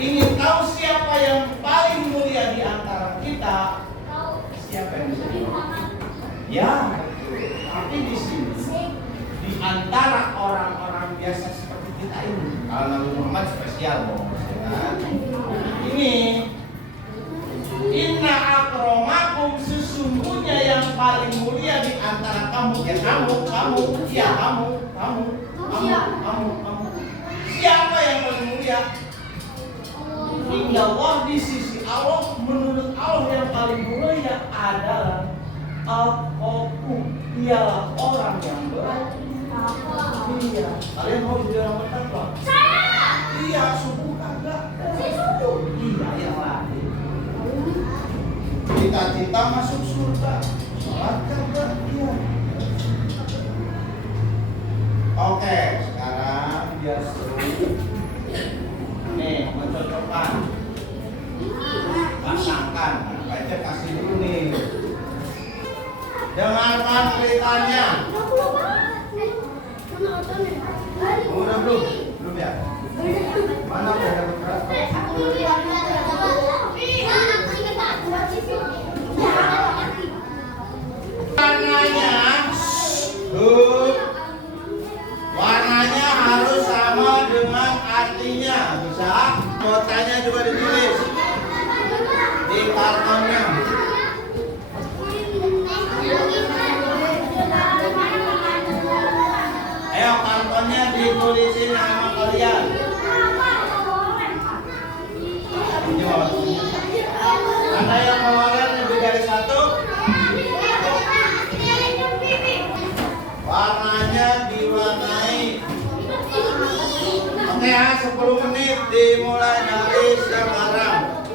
Ingin tahu siapa yang paling mulia di antara kita? Siapa yang disebut? Ya, tapi di sini di antara orang-orang biasa seperti kita ini, kalau Nabi Muhammad spesial, bos, ya kan? Ini inna akramakum, sesungguhnya yang paling mulia di antara kamu, ya kamu, ya kamu. Siapa yang paling mulia? Inna Allah, di sisi Allah, menurut Allah yang paling mulia adalah al-qakum, ialah orang yang bertakwa. Iya. Kalian mau jadi orang bertakwa? Saya. Iya, subuh kagak. Saya subuh. Iya, yang lain. Cita-cita masuk surga, sholat kagak? Iya. Oke, sekarang biar seru. Nih, mencocokkan. Pasangkan. Baca kasih dulu nih. Dengarkan ceritanya. Udah belum? Belum ya? Mana udah dapat berapa? Warnanya, warnanya harus sama dengan artinya. Bisa? Kotanya juga ditulis di kartonnya. Ayo, kartonnya ditulisin nama kalian. Ada yang mengeluarkan lebih dari satu? Warnanya diwarnai. Oke ya, 10 menit dimulai dari sekarang.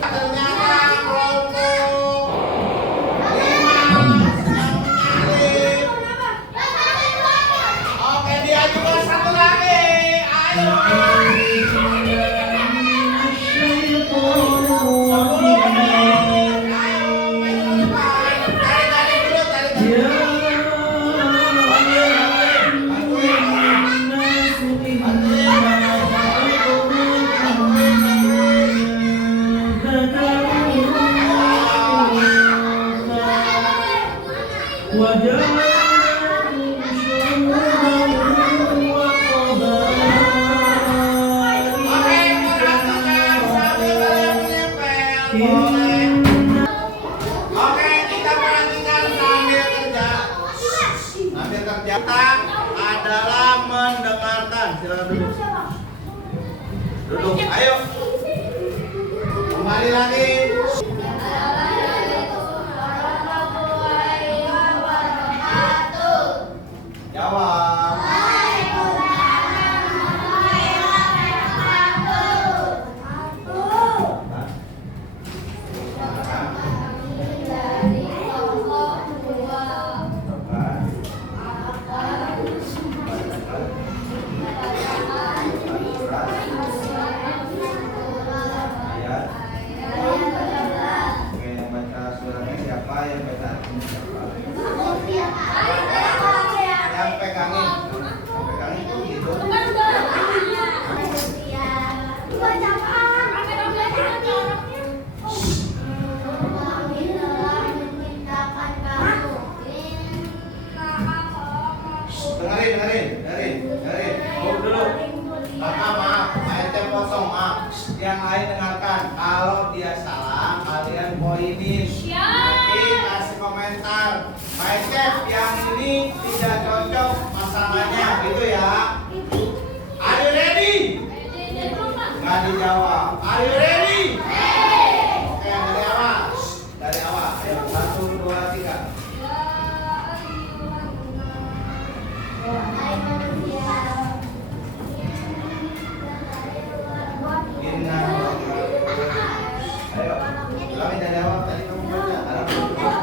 Ternyata kelompok 5 yang menyalip. Oke, dia juga satu lagi. Ayo. 10 menit. Ayo, maju ke depan. Tarik dulu, tarik dulu. Oke, kita perhatikan sambil kerja. Sambil kerja adalah mendengarkan. Silakan duduk. Duduk, ayo. Kembali lagi. Walidin. Nanti kasih komentar. Pak Cep, yang ini tidak cocok pasangannya, gitu ya. Are you ready? Nggak dijawab. Are you ready? Oke, dari awal. Dari awal. Ayo, 1, 2, 3. Inna. Ayo, ulangi dari awal. Tadi kamu baca. Arab. Lanjut.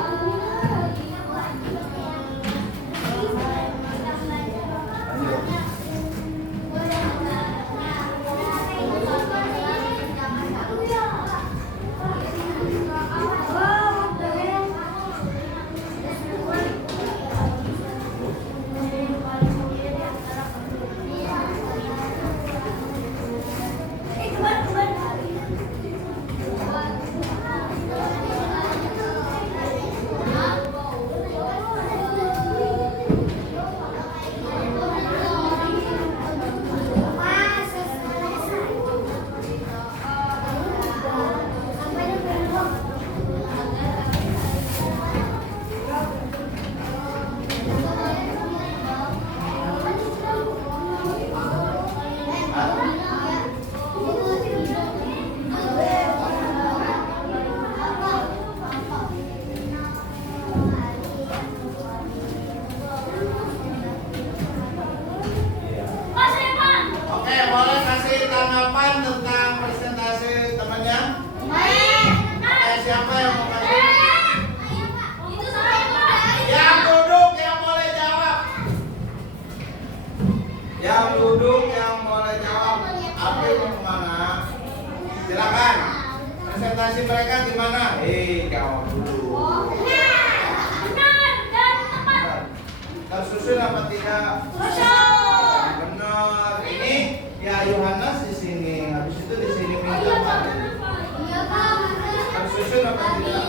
Oke, boleh kasih tanggapan tentang presentasi temannya? Siapa yang mau kasih? Yang duduk yang boleh jawab. Yang duduk yang boleh jawab. April mau kemana? Silakan. Presentasi mereka gimana? Jawab dulu. Tersusun apa tidak? Benar. Ini ya Yohanes di sini. Habis itu di sini minta mati. Tersusun apa tidak?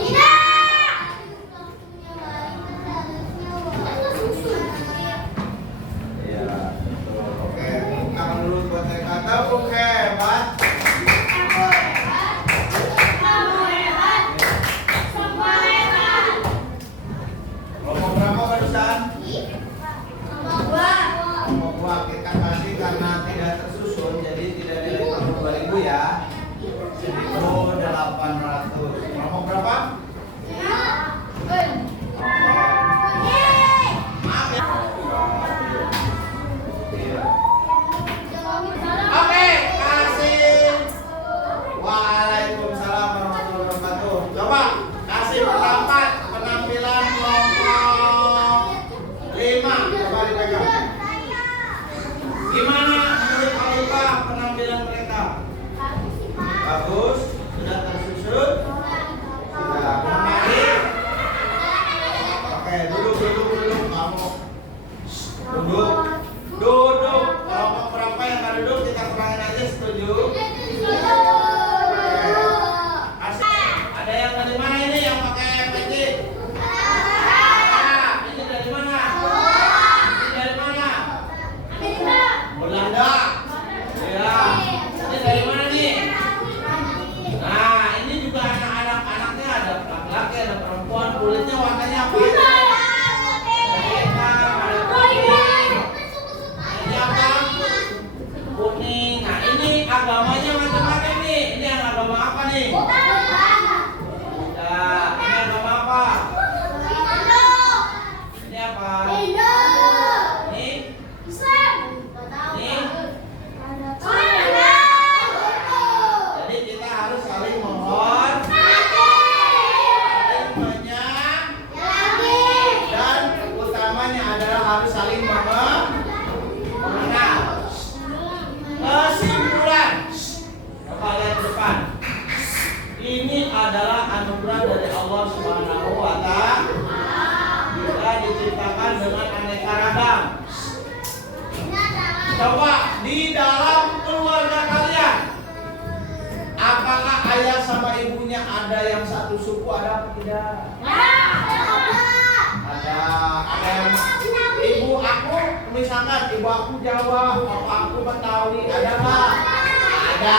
Iya, betul. Oke, bukan dulu buat kata bukan hebat. Kelompok berapa barusan? Kelompok 2 kita kasih karena tidak tersusun, jadi tidak dilempar 2.000 ya. 1.800. Kelompok berapa? Maaf ya. Iya. Oke, kasih. Waalaikumsalam warahmatullahi wabarakatuh. Coba kasih pendapat penampilan kelompok 5. Coba dipegang. Gimana menurut Alika penampilan mereka? Bagus, sudah tersusun. Sudah kembali. Oke, duduk kamu. Duduk. Kelompok berapa yang nggak duduk kita kurangin aja, setuju? Ada yang dari mana ini yang pakai peci? Ini dari mana? Ini dari mana? Belanda. Ya. Ini dari mana nih? Nah, ini juga anak-anaknya ada laki-laki, ada perempuan, kulitnya warnanya apa? Ini apa? Kuning. Nah, ini agamanya macam-macam nih. Ini yang agama apa nih? Nah, ini agama apa? Ini apa? Ini? Ini? Jadi kita harus saling mohon, saling menyayangi, dan utamanya adalah harus saling mengenal. Kesimpulan, coba lihat depan. Ini adalah anugerah dari Allah Subhanahu wa Ta'ala. Kita diciptakan dengan aneka ragam. Coba di dalam keluarga kalian, apakah ayah sama ibunya ada yang satu suku, ada apa tidak? Ada yang ibu aku, misalkan ibu aku Jawa, bapak aku Betawi, ada nggak? Ada.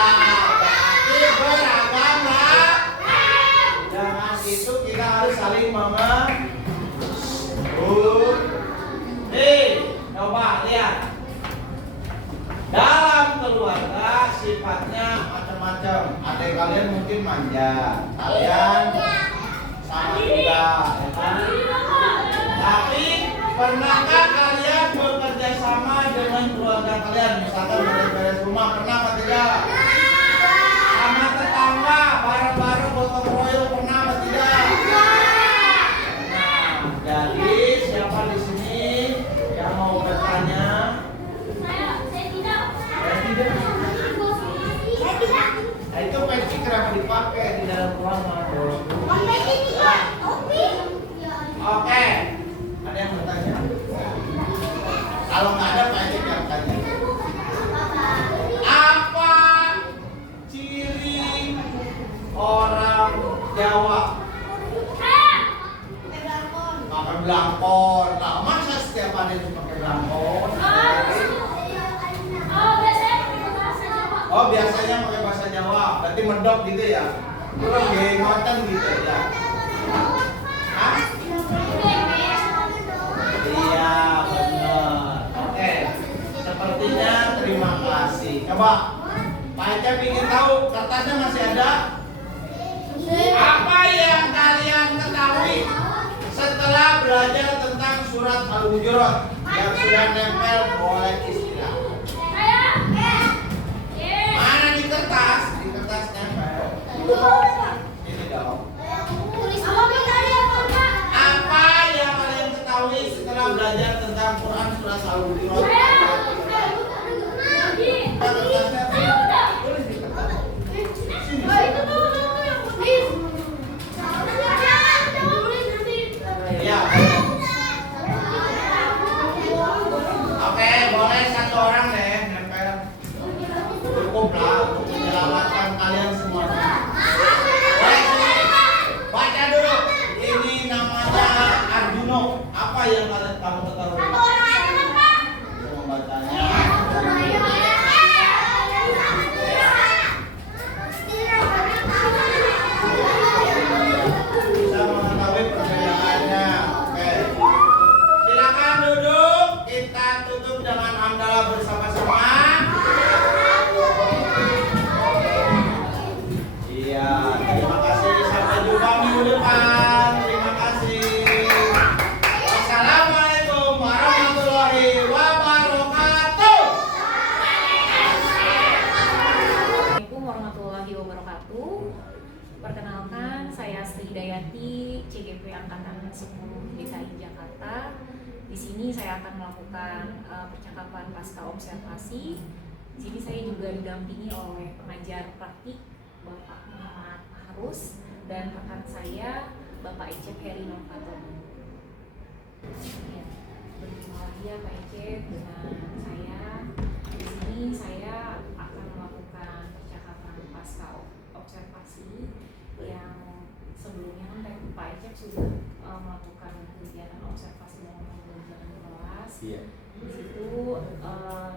Berarti beragam lah. Jangan mungkin manja, kalian sama juga, ya kan? Tapi pernahkah kalian bekerja sama dengan keluarga kalian? Misalkan beres-beres rumah, pernah apa tidak? Sama tetangga, bareng-bareng gotong royong, pernah apa tidak? Nah, jadi siapa di sini yang mau bertanya? Saya tidak. Nah, itu peci kenapa dipakai di dalam ruangan? Oke, ada yang bertanya? Kalau nggak ada, Pak Ecik yang tanya. Apa ciri orang Jawa? Pakai belangkon. Nah, masa setiap hari itu pakai belangkon? Oh, biasanya pakai bahasa Jawa. Berarti medok gitu ya? Kurang gengotan gitu ya? Hah? Iya, benar. Oke. Sepertinya terima kasih. Coba Pak Ecep ingin tahu, kertasnya masih ada? Apa yang kalian ketahui setelah belajar tentang surat Al-Hujurat yang sudah nempel oleh istilah? Mana di kertas? Di kertas nempel. Ini dong. Apa yang kalian ketahui setelah belajar tentang Quran surat Al-Hujurat? Kertasnya tulis di kertas. Ya. Oke, boleh satu orang deh nempel. Cukup lah untuk menyelamatkan kalian semuanya. Baik, baca dulu. Ini namanya Arjuno. Apa yang kamu ketahui? Bisa membacanya. Bisa mengetahui perbedaannya. Oke. Silakan duduk. Kita tutup dengan hamdalah bersama-sama. Iya, terima kasih. Sampai jumpa minggu depan. Terima kasih. Wassalamualaikum warahmatullahi wabarakatuh. Assalamualaikum warahmatullahi wabarakatuh. Perkenalkan, saya Sri Hidayati, CGP Angkatan 10 DKI Jakarta. Di sini saya akan melakukan percakapan pasca observasi. Di sini saya juga didampingi oleh pengajar praktik Bapak Muhammad Harus dan rekan saya Bapak Ecep Heri Nurfaton. Ya, berjumpa lagi ya Pak Ecep dengan saya. Di sini saya akan melakukan percakapan pasca observasi yang sebelumnya kan Pak Ecep sudah melakukan kegiatan observasi dan pembelajaran di kelas. Iya. Di situ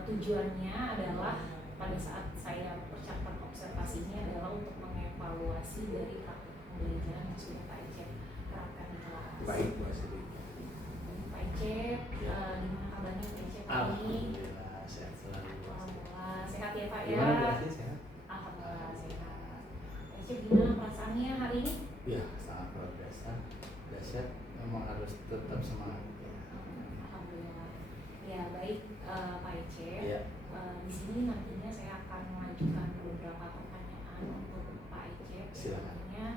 tujuannya adalah pada saat saya percakapan observasi ini adalah untuk mengevaluasi dari praktik pembelajaran yang sudah Pak Ecep terapkan di kelas. Baik, Bu Asri. Pak Ecep, gimana kabarnya Pak Ecep hari ini? Alhamdulillah sehat selalu. Alhamdulillah sehat ya Pak ya. Gimana Bu Asri, sehat? Alhamdulillah sehat. Pak Ecep gimana perasaannya hari ini? Ya, sangat luar biasa. Dahsyat, memang harus tetap semangat. Alhamdulillah. Ya baik Pak Ecep. Iya. Di sini nantinya saya akan mengajukan beberapa pertanyaan untuk Pak Ecep. Silakan. Sebenarnya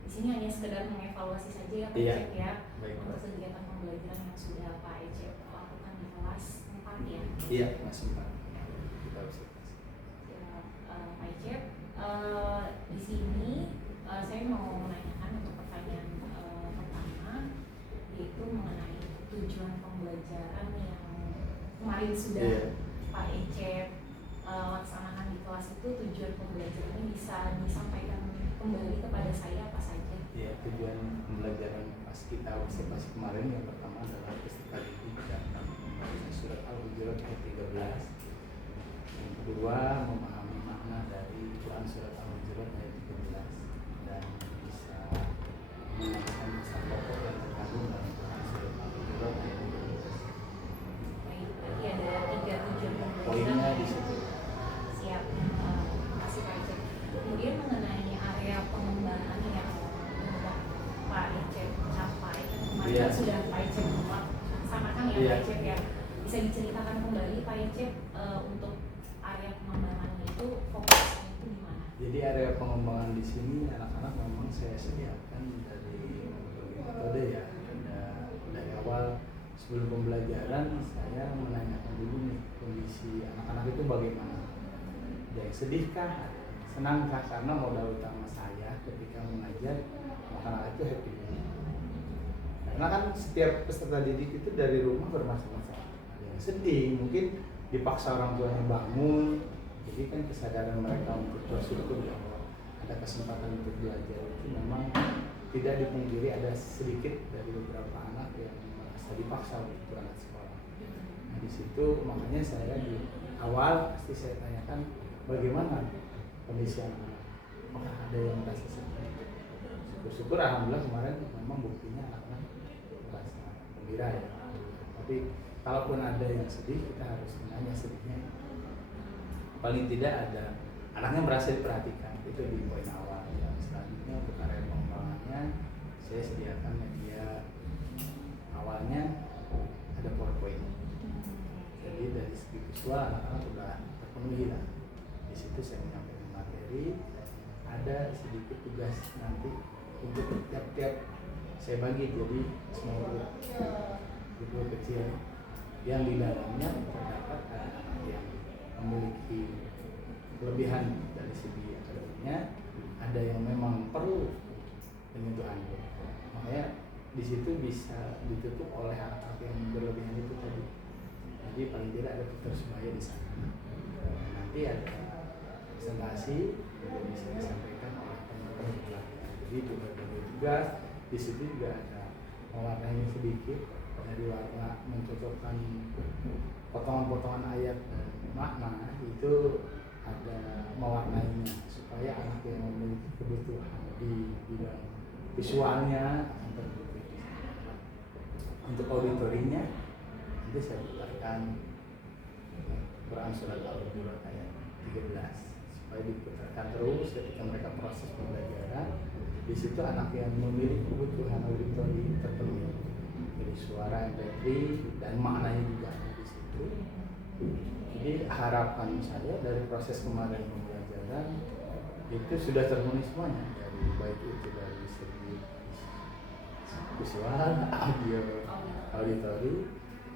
di sini hanya sekedar mengevaluasi saja ya Pak Iya. Ecep ya. Baik, Untuk Pak. kegiatan pembelajaran yang sudah Pak Ecep lakukan di kelas 4 ya. Iya, Mas sempat. Kita observasi. Ya, Pak Ecep, di sini saya mau menanyakan untuk pertanyaan pertama, yaitu mengenai tujuan pembelajaran yang kemarin sudah Iya. Pak Ecep laksanakan di kelas itu. Tujuan pembelajarannya bisa disampaikan kembali kepada saya apa saja? Ya, tujuan pembelajaran pas kita observasi kemarin yang pertama adalah peserta didik dan membaca surat Al-Hujurat ayat 13. Yang kedua, memahami makna dari Quran surat Al-Hujurat ayat 13 dan bisa menanyakan pesan pokok yang terkandung dalam Quran surat Al-Hujurat ayat 13. Baik, berarti ada 3 tujuan pembelajaran. Poinnya di situ. Siap, terima kasih Pak Ecep. Kemudian mengenai area Pak Ecep ya. Bisa diceritakan kembali Pak Ecep untuk area pengembangannya itu fokusnya itu di mana? Jadi area pengembangan di sini anak-anak memang saya sediakan dari berbagai metode ya. Dari awal sebelum pembelajaran saya menanyakan dulu nih kondisi anak-anak itu bagaimana. Ada yang sedihkah, senangkah, karena modal utama saya ketika mengajar anak-anak itu happy. Karena kan setiap peserta didik itu dari rumah bermasalah. Ada yang sedih, mungkin dipaksa orang tuanya bangun. Jadi kan kesadaran mereka untuk bersyukur bahwa ada kesempatan untuk belajar itu memang tidak dipungkiri, ada sedikit dari beberapa anak yang merasa dipaksa untuk berangkat sekolah. Nah di situ makanya saya di awal pasti saya tanyakan bagaimana kondisi anak-anak, apakah ada yang merasa sedih. Syukur-syukur alhamdulillah kemarin memang buktinya anak-anak merasa gembira ya. Tapi kalaupun ada yang sedih kita harus menanya sedihnya. Paling tidak ada anaknya merasa diperhatikan, itu di poin awal. Yang selanjutnya untuk area pengembangannya saya sediakan media awalnya ada PowerPoint. Jadi dari segi visual anak-anak sudah terpenuhi lah. Di situ saya menyampaikan materi, ada sedikit tugas nanti untuk tiap-tiap saya bagi jadi small grup kecil yang di dalamnya terdapat ada anak yang memiliki kelebihan dari segi akademiknya, ada yang memang perlu penyentuhan. Makanya di situ bisa ditutup oleh anak-anak yang berlebihan itu tadi. Jadi paling tidak ada tutor sebaya di sana. Nanti ada presentasi yang bisa disampaikan oleh teman-teman. Jadi berbagai tugas di situ juga ada mewarnai sedikit dari warna mencocokkan potongan-potongan ayat dan makna itu ada mewarnainya supaya anak yang memiliki kebutuhan di bidang visualnya akan terbuka. Untuk auditorinya nanti saya putarkan Quran surat Al-Hujurat ayat 13 supaya diputarkan terus ketika mereka proses pembelajaran. Di situ anak yang memiliki kebutuhan auditori terpenuhi, jadi suara MP3 dan maknanya juga di situ. Jadi harapan saya dari proses kemarin pembelajaran itu sudah terpenuhi semuanya, dari baik itu dari segi visual, audio, auditori,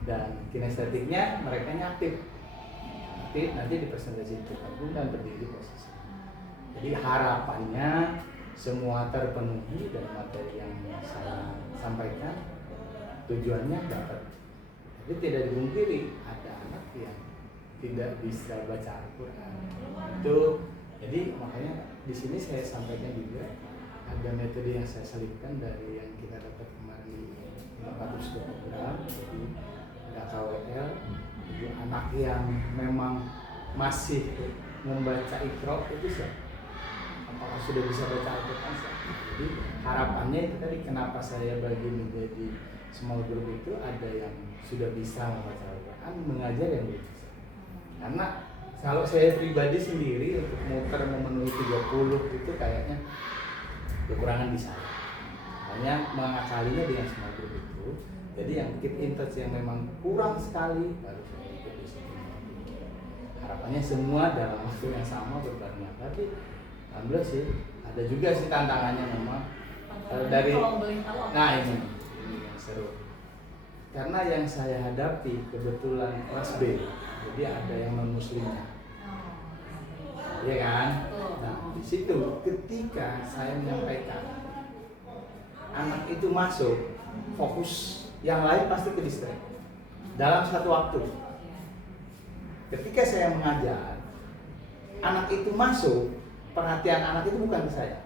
dan kinestetiknya mereka aktif. Nanti di presentasi itu dan berdiri posisi. Jadi harapannya semua terpenuhi dan materi yang saya sampaikan tujuannya dapat. Tapi tidak dipungkiri ada anak yang tidak bisa baca Al-Quran. Itu jadi makanya di sini saya sampaikan juga ada metode yang saya selipkan dari yang kita dapat kemarin di 400 program. Jadi ada KWL, jadi anak yang memang masih membaca Iqra itu siapa? Apakah sudah bisa baca Al-Quran? Jadi harapannya itu tadi kenapa saya bagi menjadi small group itu ada yang sudah bisa membaca Al-Quran, mengajar yang belum bisa. Karena kalau saya pribadi sendiri untuk muter memenuhi 30 itu kayaknya kekurangan di saya. Hanya mengakalinya dengan small group itu. Jadi yang keep in touch yang memang kurang sekali baru saya ikut di sini. Harapannya semua dalam waktu yang sama berbarengan. Tapi alhamdulillah sih ada juga sih tantangannya memang dari ini yang seru. Karena yang saya hadapi kebetulan kelas B, jadi ada yang non muslimnya, iya kan? Nah di situ ketika saya menyampaikan anak itu masuk fokus, yang lain pasti ke distrik dalam satu waktu. Ketika saya mengajar, anak itu masuk, perhatian anak itu bukan ke saya,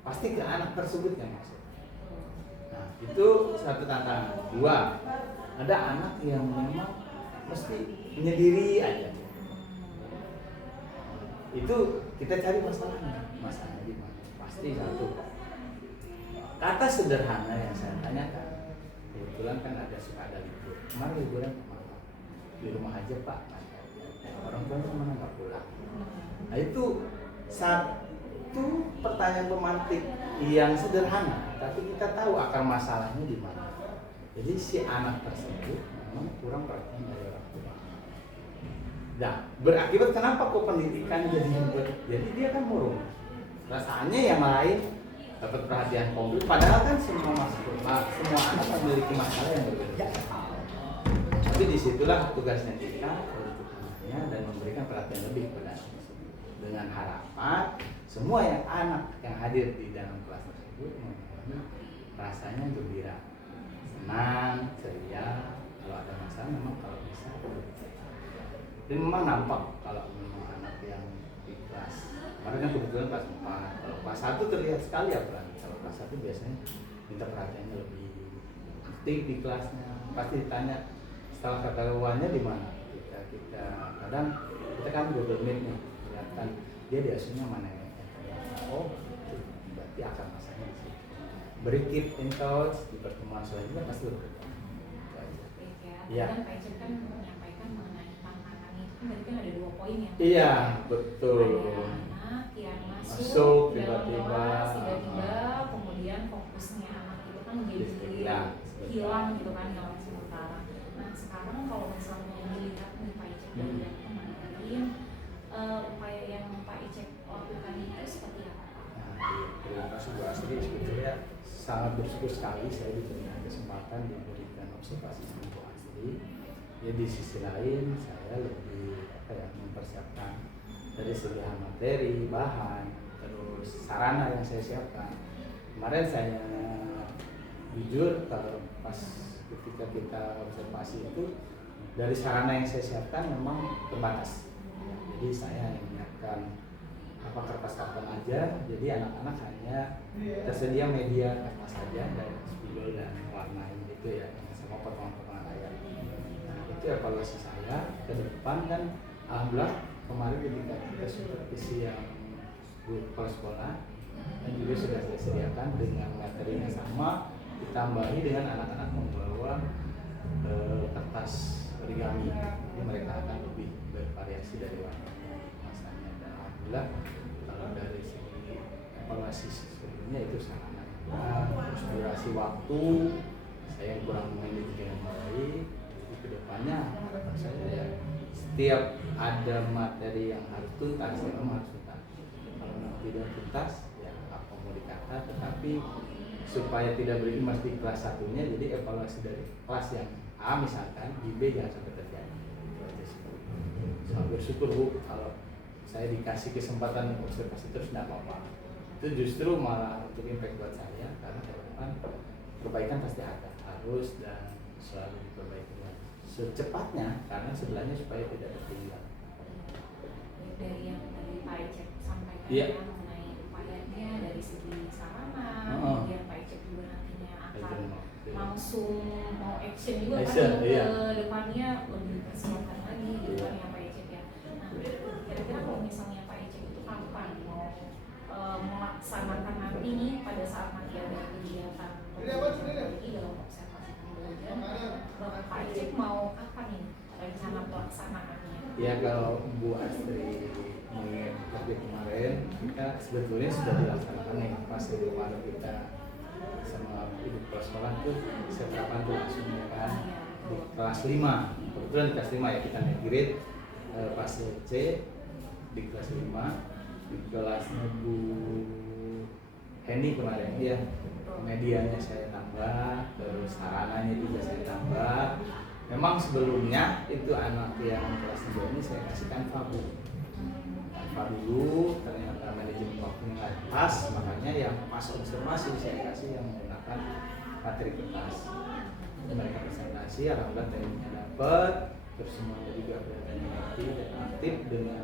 pasti ke anak tersebut yang masuk. Nah itu satu tantangan. Dua, ada anak yang memang mesti menyendiri aja. Itu kita cari masalahnya di mana? Pasti satu. Kata sederhana yang saya tanyakan, kebetulan kan suka ada libur. Kemarin liburan kemana? Di rumah aja Pak. Orang tua kemana nggak pulang? Nah itu satu pertanyaan pemantik yang sederhana, tapi kita tahu akar masalahnya di mana. Jadi si anak tersebut memang kurang perhatian dari orang tua. Nah, berakibat kenapa kok pendidikan jadi dia kan murung. Rasanya yang lain dapat perhatian komplit, padahal kan semua anak memiliki masalah yang berbeda. Tapi disitulah tugasnya kita untuk anaknya dan memberikan perhatian lebih kepada anak tersebut. Dengan harapan semua anak yang hadir di dalam kelas tersebut mengalami rasanya gembira, senang, ceria. Kalau ada masalah memang kalau bisa. Dan memang nampak kalau memang anak yang di kelas, kemarin kan kebetulan kelas 4, kalau kelas 1 terlihat sekali apalagi. Kalau kelas 1 biasanya minta perhatiannya lebih aktif di kelasnya, pasti ditanya setelah ketahuannya di mana. Kita kadang kita kan Google Meet nih, kelihatan dia di asuhnya mana ya. Oh, berarti akan masanya di situ. Beri keep in touch di pertemuan selanjutnya pasti lebih. Ya. Dan Pak Icep kan menyampaikan mengenai tantangan itu kan tadi kan ada 2 poin ya. Iya, betul. Ada anak yang masuk dalam tiba-tiba, kemudian fokusnya anak itu kan jadi ya, hilang gitu kan dalam sementara. Nah sekarang kalau misalnya dilihat nih Pak Icep dari yang kemarin, upaya yang Pak Icep lakukan itu seperti apa? Nah, terima kasih Bu Asri, sebetulnya sangat bersyukur sekali saya diberikan kesempatan diberikan observasi sama Bu Asri. Ya di sisi lain saya lebih mempersiapkan dari segi materi, bahan, terus sarana yang saya siapkan. Kemarin saya jujur kalau pas ketika kita observasi itu dari sarana yang saya siapkan memang terbatas. Jadi saya hanya menyiapkan kertas karton aja, jadi anak-anak hanya tersedia media kertas saja dan spidol dan warna gitu ya, sama potongan-potongan ayat. Nah itu evaluasi saya ke depan kan, alhamdulillah kemarin ketika kita supervisi yang kepala sekolah dan juga sudah saya sediakan dengan materinya sama, ditambahi dengan anak-anak membawa kertas origami, jadi mereka akan lebih bervariasi dari warna masanya. Dan alhamdulillah kalau dari segi evaluasi sebelumnya itu sangat terus durasi waktu saya yang kurang memiliki dengan baik. Jadi kedepannya harapan saya ya setiap ada materi yang harus tuntas memang harus tuntas. Kalau tidak tuntas ya apa mau dikata, tetapi supaya tidak berimbas di kelas satunya, jadi evaluasi dari kelas yang A misalkan di B jangan sampai terjadi. Itu aja sih. Sangat bersyukur Bu kalau saya dikasih kesempatan observasi terus tidak apa-apa. Itu justru malah untuk impact buat saya karena ke depan perbaikan pasti ada, harus dan selalu diperbaiki secepatnya karena sebelahnya supaya tidak tertinggal. Dari yang tadi Pak Icep sampaikan mengenai upayanya dari segi sarana, kemudian Pak Icep juga nantinya akan langsung mau action juga kan ke depannya lebih dipersiapkan lagi gitu kan ya Pak Icep ya. Nah kira-kira kalau misalnya Pak Icep itu kapan mau melaksanakan nanti nih pada saat nanti ada kegiatan lagi dalam observasi pembelajaran, Pak Icep mau kapan nih rencana pelaksanaannya? Ya kalau Bu Astri mengingat waktu kemarin kita sebetulnya sudah dilaksanakan nih pas kemarin kita sama ibu kepala sekolah tuh seterapan tuh langsung kan di kelas 5, kebetulan di kelas 5 ya kita naik grade pas C di kelas 5, di kelasnya Bu Henny kemarin ya medianya saya tambah, terus sarananya juga saya tambah. Memang sebelumnya itu anak yang kelas 2 ini saya kasihkan Kanva dulu, ternyata manajemen waktunya nggak pas, makanya yang pas observasi saya kasih yang menggunakan materi kertas. Mereka presentasi, alhamdulillah tekniknya dapat, terus semuanya juga kelihatannya ngerti dan aktif dengan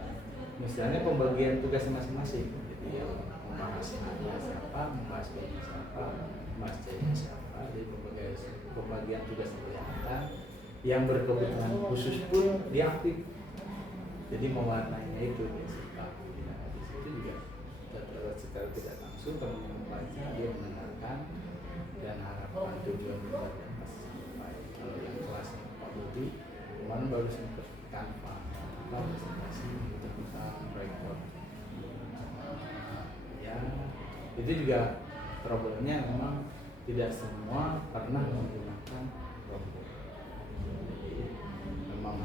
misalnya pembagian tugasnya masing-masing. Jadi yang membahas A-nya siapa, membahas B-nya siapa, membahas C-nya siapa, jadi pembagian tugas kelihatan. Yang berkebutuhan khusus pun dia aktif, jadi mewarnainya itu basic. Nah, di situ juga secara tidak langsung teman yang membaca dia mendengarkan dan harapan tujuan pembelajaran pasti sampai. Kalau yang kelas Pak Budi kemarin baru sempat Kanva presentasi tentang breakboard. Ya itu juga problemnya memang tidak semua pernah menggunakan robot.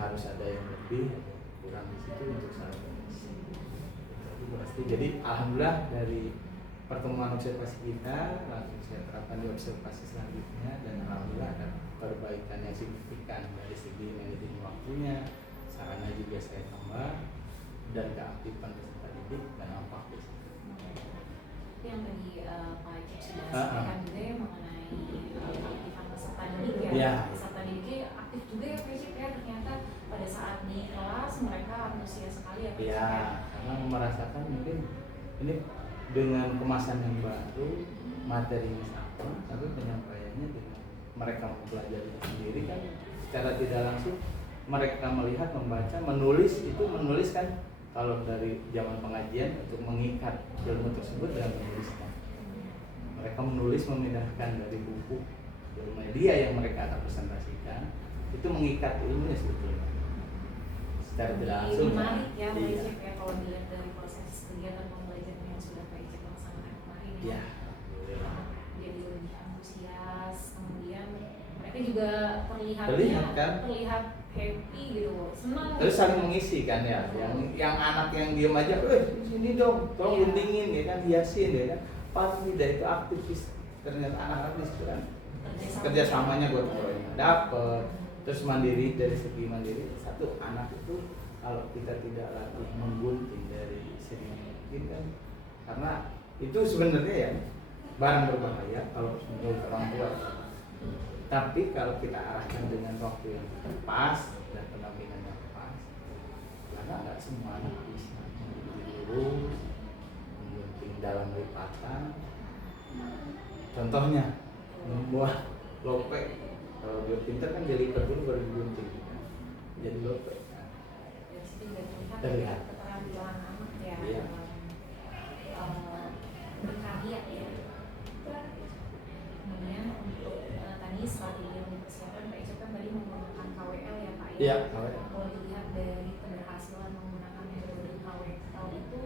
harus ada yang lebih, ada yang kurang di situ untuk saling mengisi. Itu pasti. Jadi alhamdulillah dari pertemuan observasi kita langsung saya terapkan di observasi selanjutnya, dan alhamdulillah ada perbaikan yang signifikan dari segi manajemen waktunya, sarana juga saya tambah, dan keaktifan peserta didik dan nampak di situ. Yang tadi Pak Ecep sudah sampaikan juga ya mengenai aktifan peserta didik ya. Ya. Peserta didiknya aktif juga ya Pak Ecep ya, ternyata pada saat di kelas mereka antusias sekali ya Pak Ecep Ya, ya. karena merasakan mungkin ini dengan kemasan yang baru, materinya sama, tapi penyampaiannya dengan mereka mempelajari sendiri kan secara tidak langsung mereka melihat, membaca, menulis. Itu menulis kan kalau dari zaman pengajian untuk mengikat ilmu tersebut dengan menulisnya. Mereka menulis, memindahkan dari buku ke media yang mereka akan presentasikan, itu mengikat ilmunya sebetulnya secara tidak langsung. Menarik ya Pak Iya. Ecep ya kalau dilihat dari proses kegiatan pembelajaran yang sudah Pak Ecep laksanakan kemarin Ya, ya. Jadi lebih antusias, kemudian mereka juga Terlihat kan? terlihat happy gitu, senang. terus saling mengisi kan ya. Yang anak yang diem aja, sini dong, tolong Iya. guntingin ya kan, hiasin ya kan. Pas tidak itu aktivis, ternyata anak-anak di situ kan kerjasamanya gotong royong dapet. Terus mandiri, dari segi mandiri, satu anak itu kalau kita tidak latih menggunting dari sini mungkin kan, karena itu sebenarnya ya barang berbahaya kalau menurut orang tua. Tapi kalau kita arahkan dengan waktu yang pas dan pendampingan yang pas, karena nggak semua anak bisa menggunting lurus, menggunting dalam lipatan. Contohnya membuat lope, kalau dia pintar kan jadi lipat dulu baru digunting, kan? Jadi lope. Kan? Dari situ juga terlihat Terlihat. keterampilan anak ya Iya. dalam berkarya ya. Kemudian untuk tadi strategi yang dipersiapkan Pak Ecep kan tadi menggunakan KWL ya Pak ya. Iya, KWL. Kalau dilihat dari keberhasilan menggunakan metode KWL itu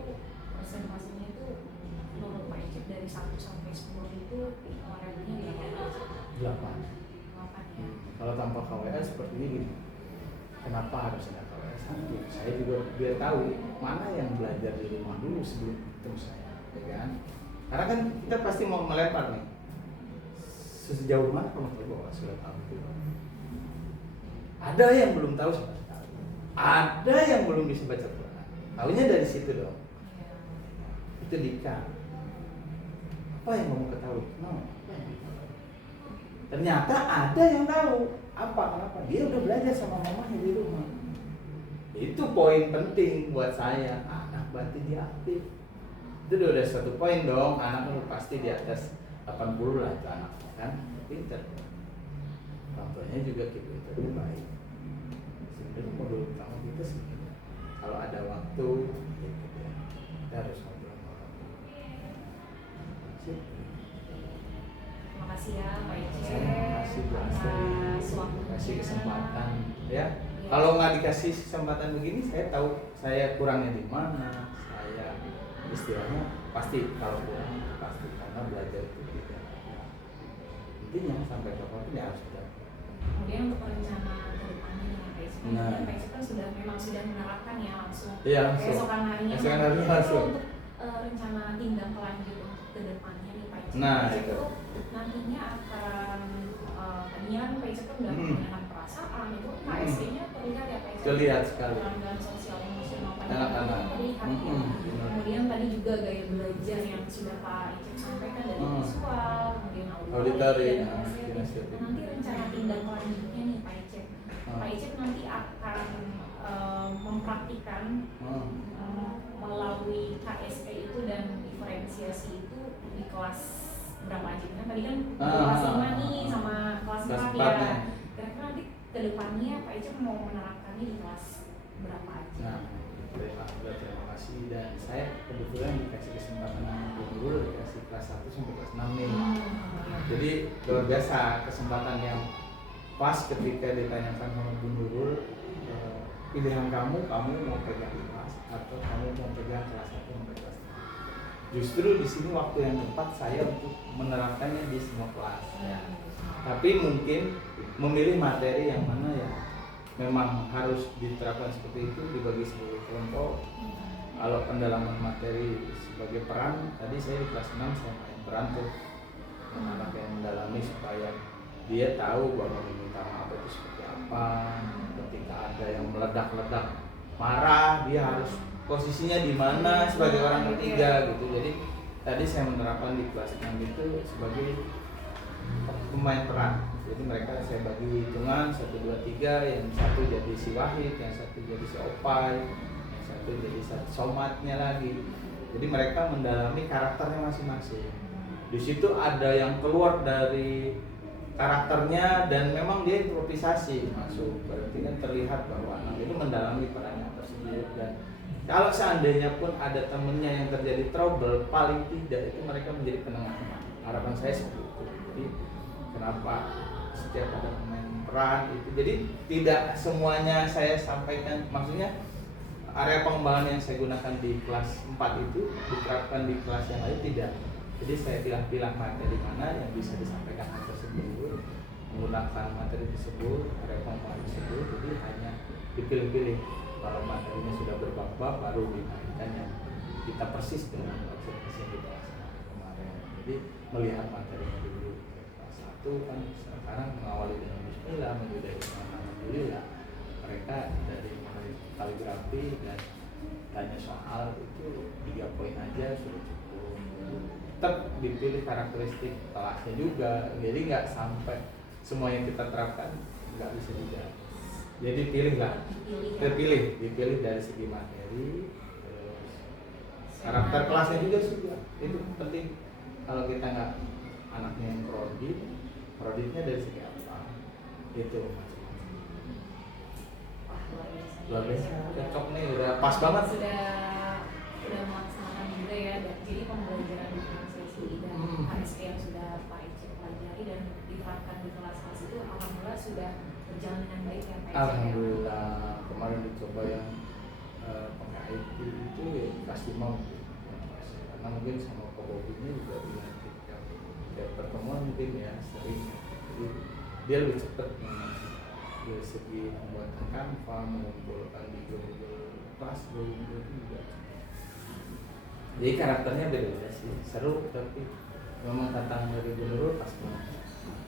persentasenya itu menurut Pak Ecep dari 1 sampai 10 itu revenue berapa? 8. 8 ya. Kalau tanpa KWL seperti ini gini. Kenapa harus ada KWL? Satu, saya juga biar tahu mana yang belajar di rumah dulu sebelum ketemu saya, ya kan? Karena kan kita pasti mau melempar nih. Sejauh mana kamu tahu bahwa sudah tahu itu? Ada yang belum tahu sama sekali. Ada yang belum bisa baca Quran. Tahunya dari situ dong. Iya. Itu Dika. Apa yang kamu ketahui? No. Apa yang diketahui? Ternyata ada yang tahu. Apa? Kenapa? Dia udah belajar sama mamanya di rumah. Itu poin penting buat saya. Anak berarti dia aktif. Itu udah satu poin dong. Anak lu pasti di atas 80 lah itu anak kan. Pinter. Orang tuanya juga gitu. Baik. Sebenarnya modul utama kita sebenarnya kalau ada waktu gitu ya, kita harus ngobrol sama orang tua. Sip. Terima kasih ya Pak Ecep. Terima kasih Bu Astri, atas waktunya. kasih kesempatan ya. Iya. Kalau nggak dikasih kesempatan begini, saya tahu saya kurangnya di mana. Saya istilahnya pasti kalau kurang pasti karena belajar itu tidak. Intinya sampai kapanpun ya harus belajar. Kemudian untuk rencana ke depannya nih Pak Ecep. Nah. Pak Ecep kan memang sudah menerapkan ya langsung. Iya, langsung. Keesokan harinya. Keesokan harinya Itu langsung. Untuk rencana tindak lanjut untuk ke depannya nih Pak Ecep. Nah, Pak Ecep itu. nantinya akan tadinya kan Pak Ecep kan udah Hmm. menggunakan perasaan itu KSD-nya terlihat ya Pak Ecep. Terlihat sekali. Pelanggan sosial emosional pada Anak-anak. terlihat ya. Benar. Kemudian tadi juga gaya belajar yang sudah Pak Ecep sampaikan dari visual, kemudian Auditory, dan kinestetik. kinestetik. Nanti rencana tindak lanjutnya nih Pak Ecep. Pak Ecep nanti akan mempraktikkan melalui KSE itu dan diferensiasi itu di kelas berapa aja? Kan tadi kan kelas 5 nih sama kelas Kelas 4 4 ya. nih. Kira-kira nanti ke depannya Pak Ecep mau menerapkannya di kelas berapa aja? Nah, terima kasih, dan saya kebetulan dikasih kesempatan dulu dikasih kelas 1 sampai kelas 6 nih. Jadi luar biasa kesempatan yang pas ketika ditanyakan sama Bu Nurul, pilihan kamu mau pegang kelas atau kamu mau pegang kelas 1 sampai kelas 6. Justru di sini waktu yang tepat saya untuk menerapkannya di semua kelas. Ya. Tapi mungkin memilih materi yang mana ya memang harus diterapkan seperti itu, dibagi sebagai kelompok. Kalau pendalaman materi sebagai peran, tadi saya di kelas 6 saya main peran tuh, anak yang mendalami supaya dia tahu bahwa meminta maaf itu seperti apa. Ketika ada yang meledak-ledak marah, dia harus posisinya di mana sebagai orang ketiga gitu. Jadi tadi saya menerapkan di kelas 6 itu sebagai pemain peran. Jadi mereka saya bagi hitungan 1, 2, 3, yang satu jadi si Wahid, yang satu jadi si Opai, yang satu jadi somatnya lagi. Jadi mereka mendalami karakternya masing-masing. Di situ ada yang keluar dari karakternya dan memang dia improvisasi masuk. Berarti kan terlihat bahwa anak itu mendalami perannya tersebut. Dan kalau seandainya pun ada temennya yang terjadi trouble, paling tidak itu mereka menjadi penengah. Harapan saya seperti itu. Jadi kenapa setiap ada pemain peran itu, jadi tidak semuanya saya sampaikan, maksudnya area pengembangan yang saya gunakan di kelas 4 itu diterapkan di kelas yang lain tidak. Jadi saya pilih-pilih materi mana yang bisa disampaikan hal tersebut, menggunakan materi tersebut, area pengembangan tersebut. Jadi hanya dipilih-pilih, kalau materinya sudah berbab-bab baru dinaikkan yang kita persis dengan observasi yang kita laksanakan kemarin. Jadi melihat materinya dulu. Kelas 1 kan sekarang mengawali dengan bismillah, menyudahi dengan alhamdulillah. Mereka dari mulai kaligrafi dan tanya soal itu 3 poin aja sudah cukup. Tetap dipilih karakteristik kelasnya juga, jadi nggak sampai semua yang kita terapkan nggak bisa juga. Jadi pilihlah, dipilih dari segi materi, terus karakter kelasnya juga sudah. Itu penting. Kalau kita nggak anaknya yang kreditnya dari segi apa? Itu luar biasa, cocok nih, udah pas banget. Sudah melaksanakan juga ya, jadi pembelajaran diferensiasi dan HSP yang sudah Pak Ece pelajari dan diterapkan di kelas-kelas itu alhamdulillah sudah berjalan dengan baik ya Pak Ece. Alhamdulillah, kemarin dicoba yang pakai IT itu ya pasti mau, karena mungkin sama Pak Bobinya juga bilang tiap pertemuan mungkin ya sering, jadi dia lebih cepat dari segi pembuatan kanva, mengumpulkan di Google Classroom itu juga. Jadi karakternya beda-beda sih, seru, tapi memang tantangan dari Bu Nurul pas banget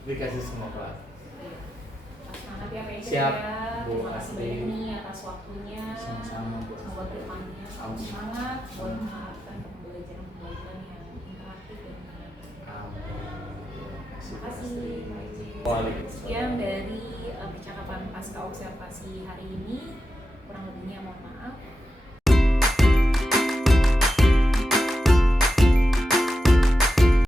dikasih semua kelas. Semangat ya Pak Ece. Siap, ya. Bu Terima kasih Asri. banyak nih atas waktunya. Sama-sama, Bu. Semoga kedepannya selalu semangat buat mengharapkan pembelajaran yang interaktif dan menyenangkan. Terima kasih Pak Ece. Waalaikumsalam. Sekian dari percakapan pasca observasi hari ini.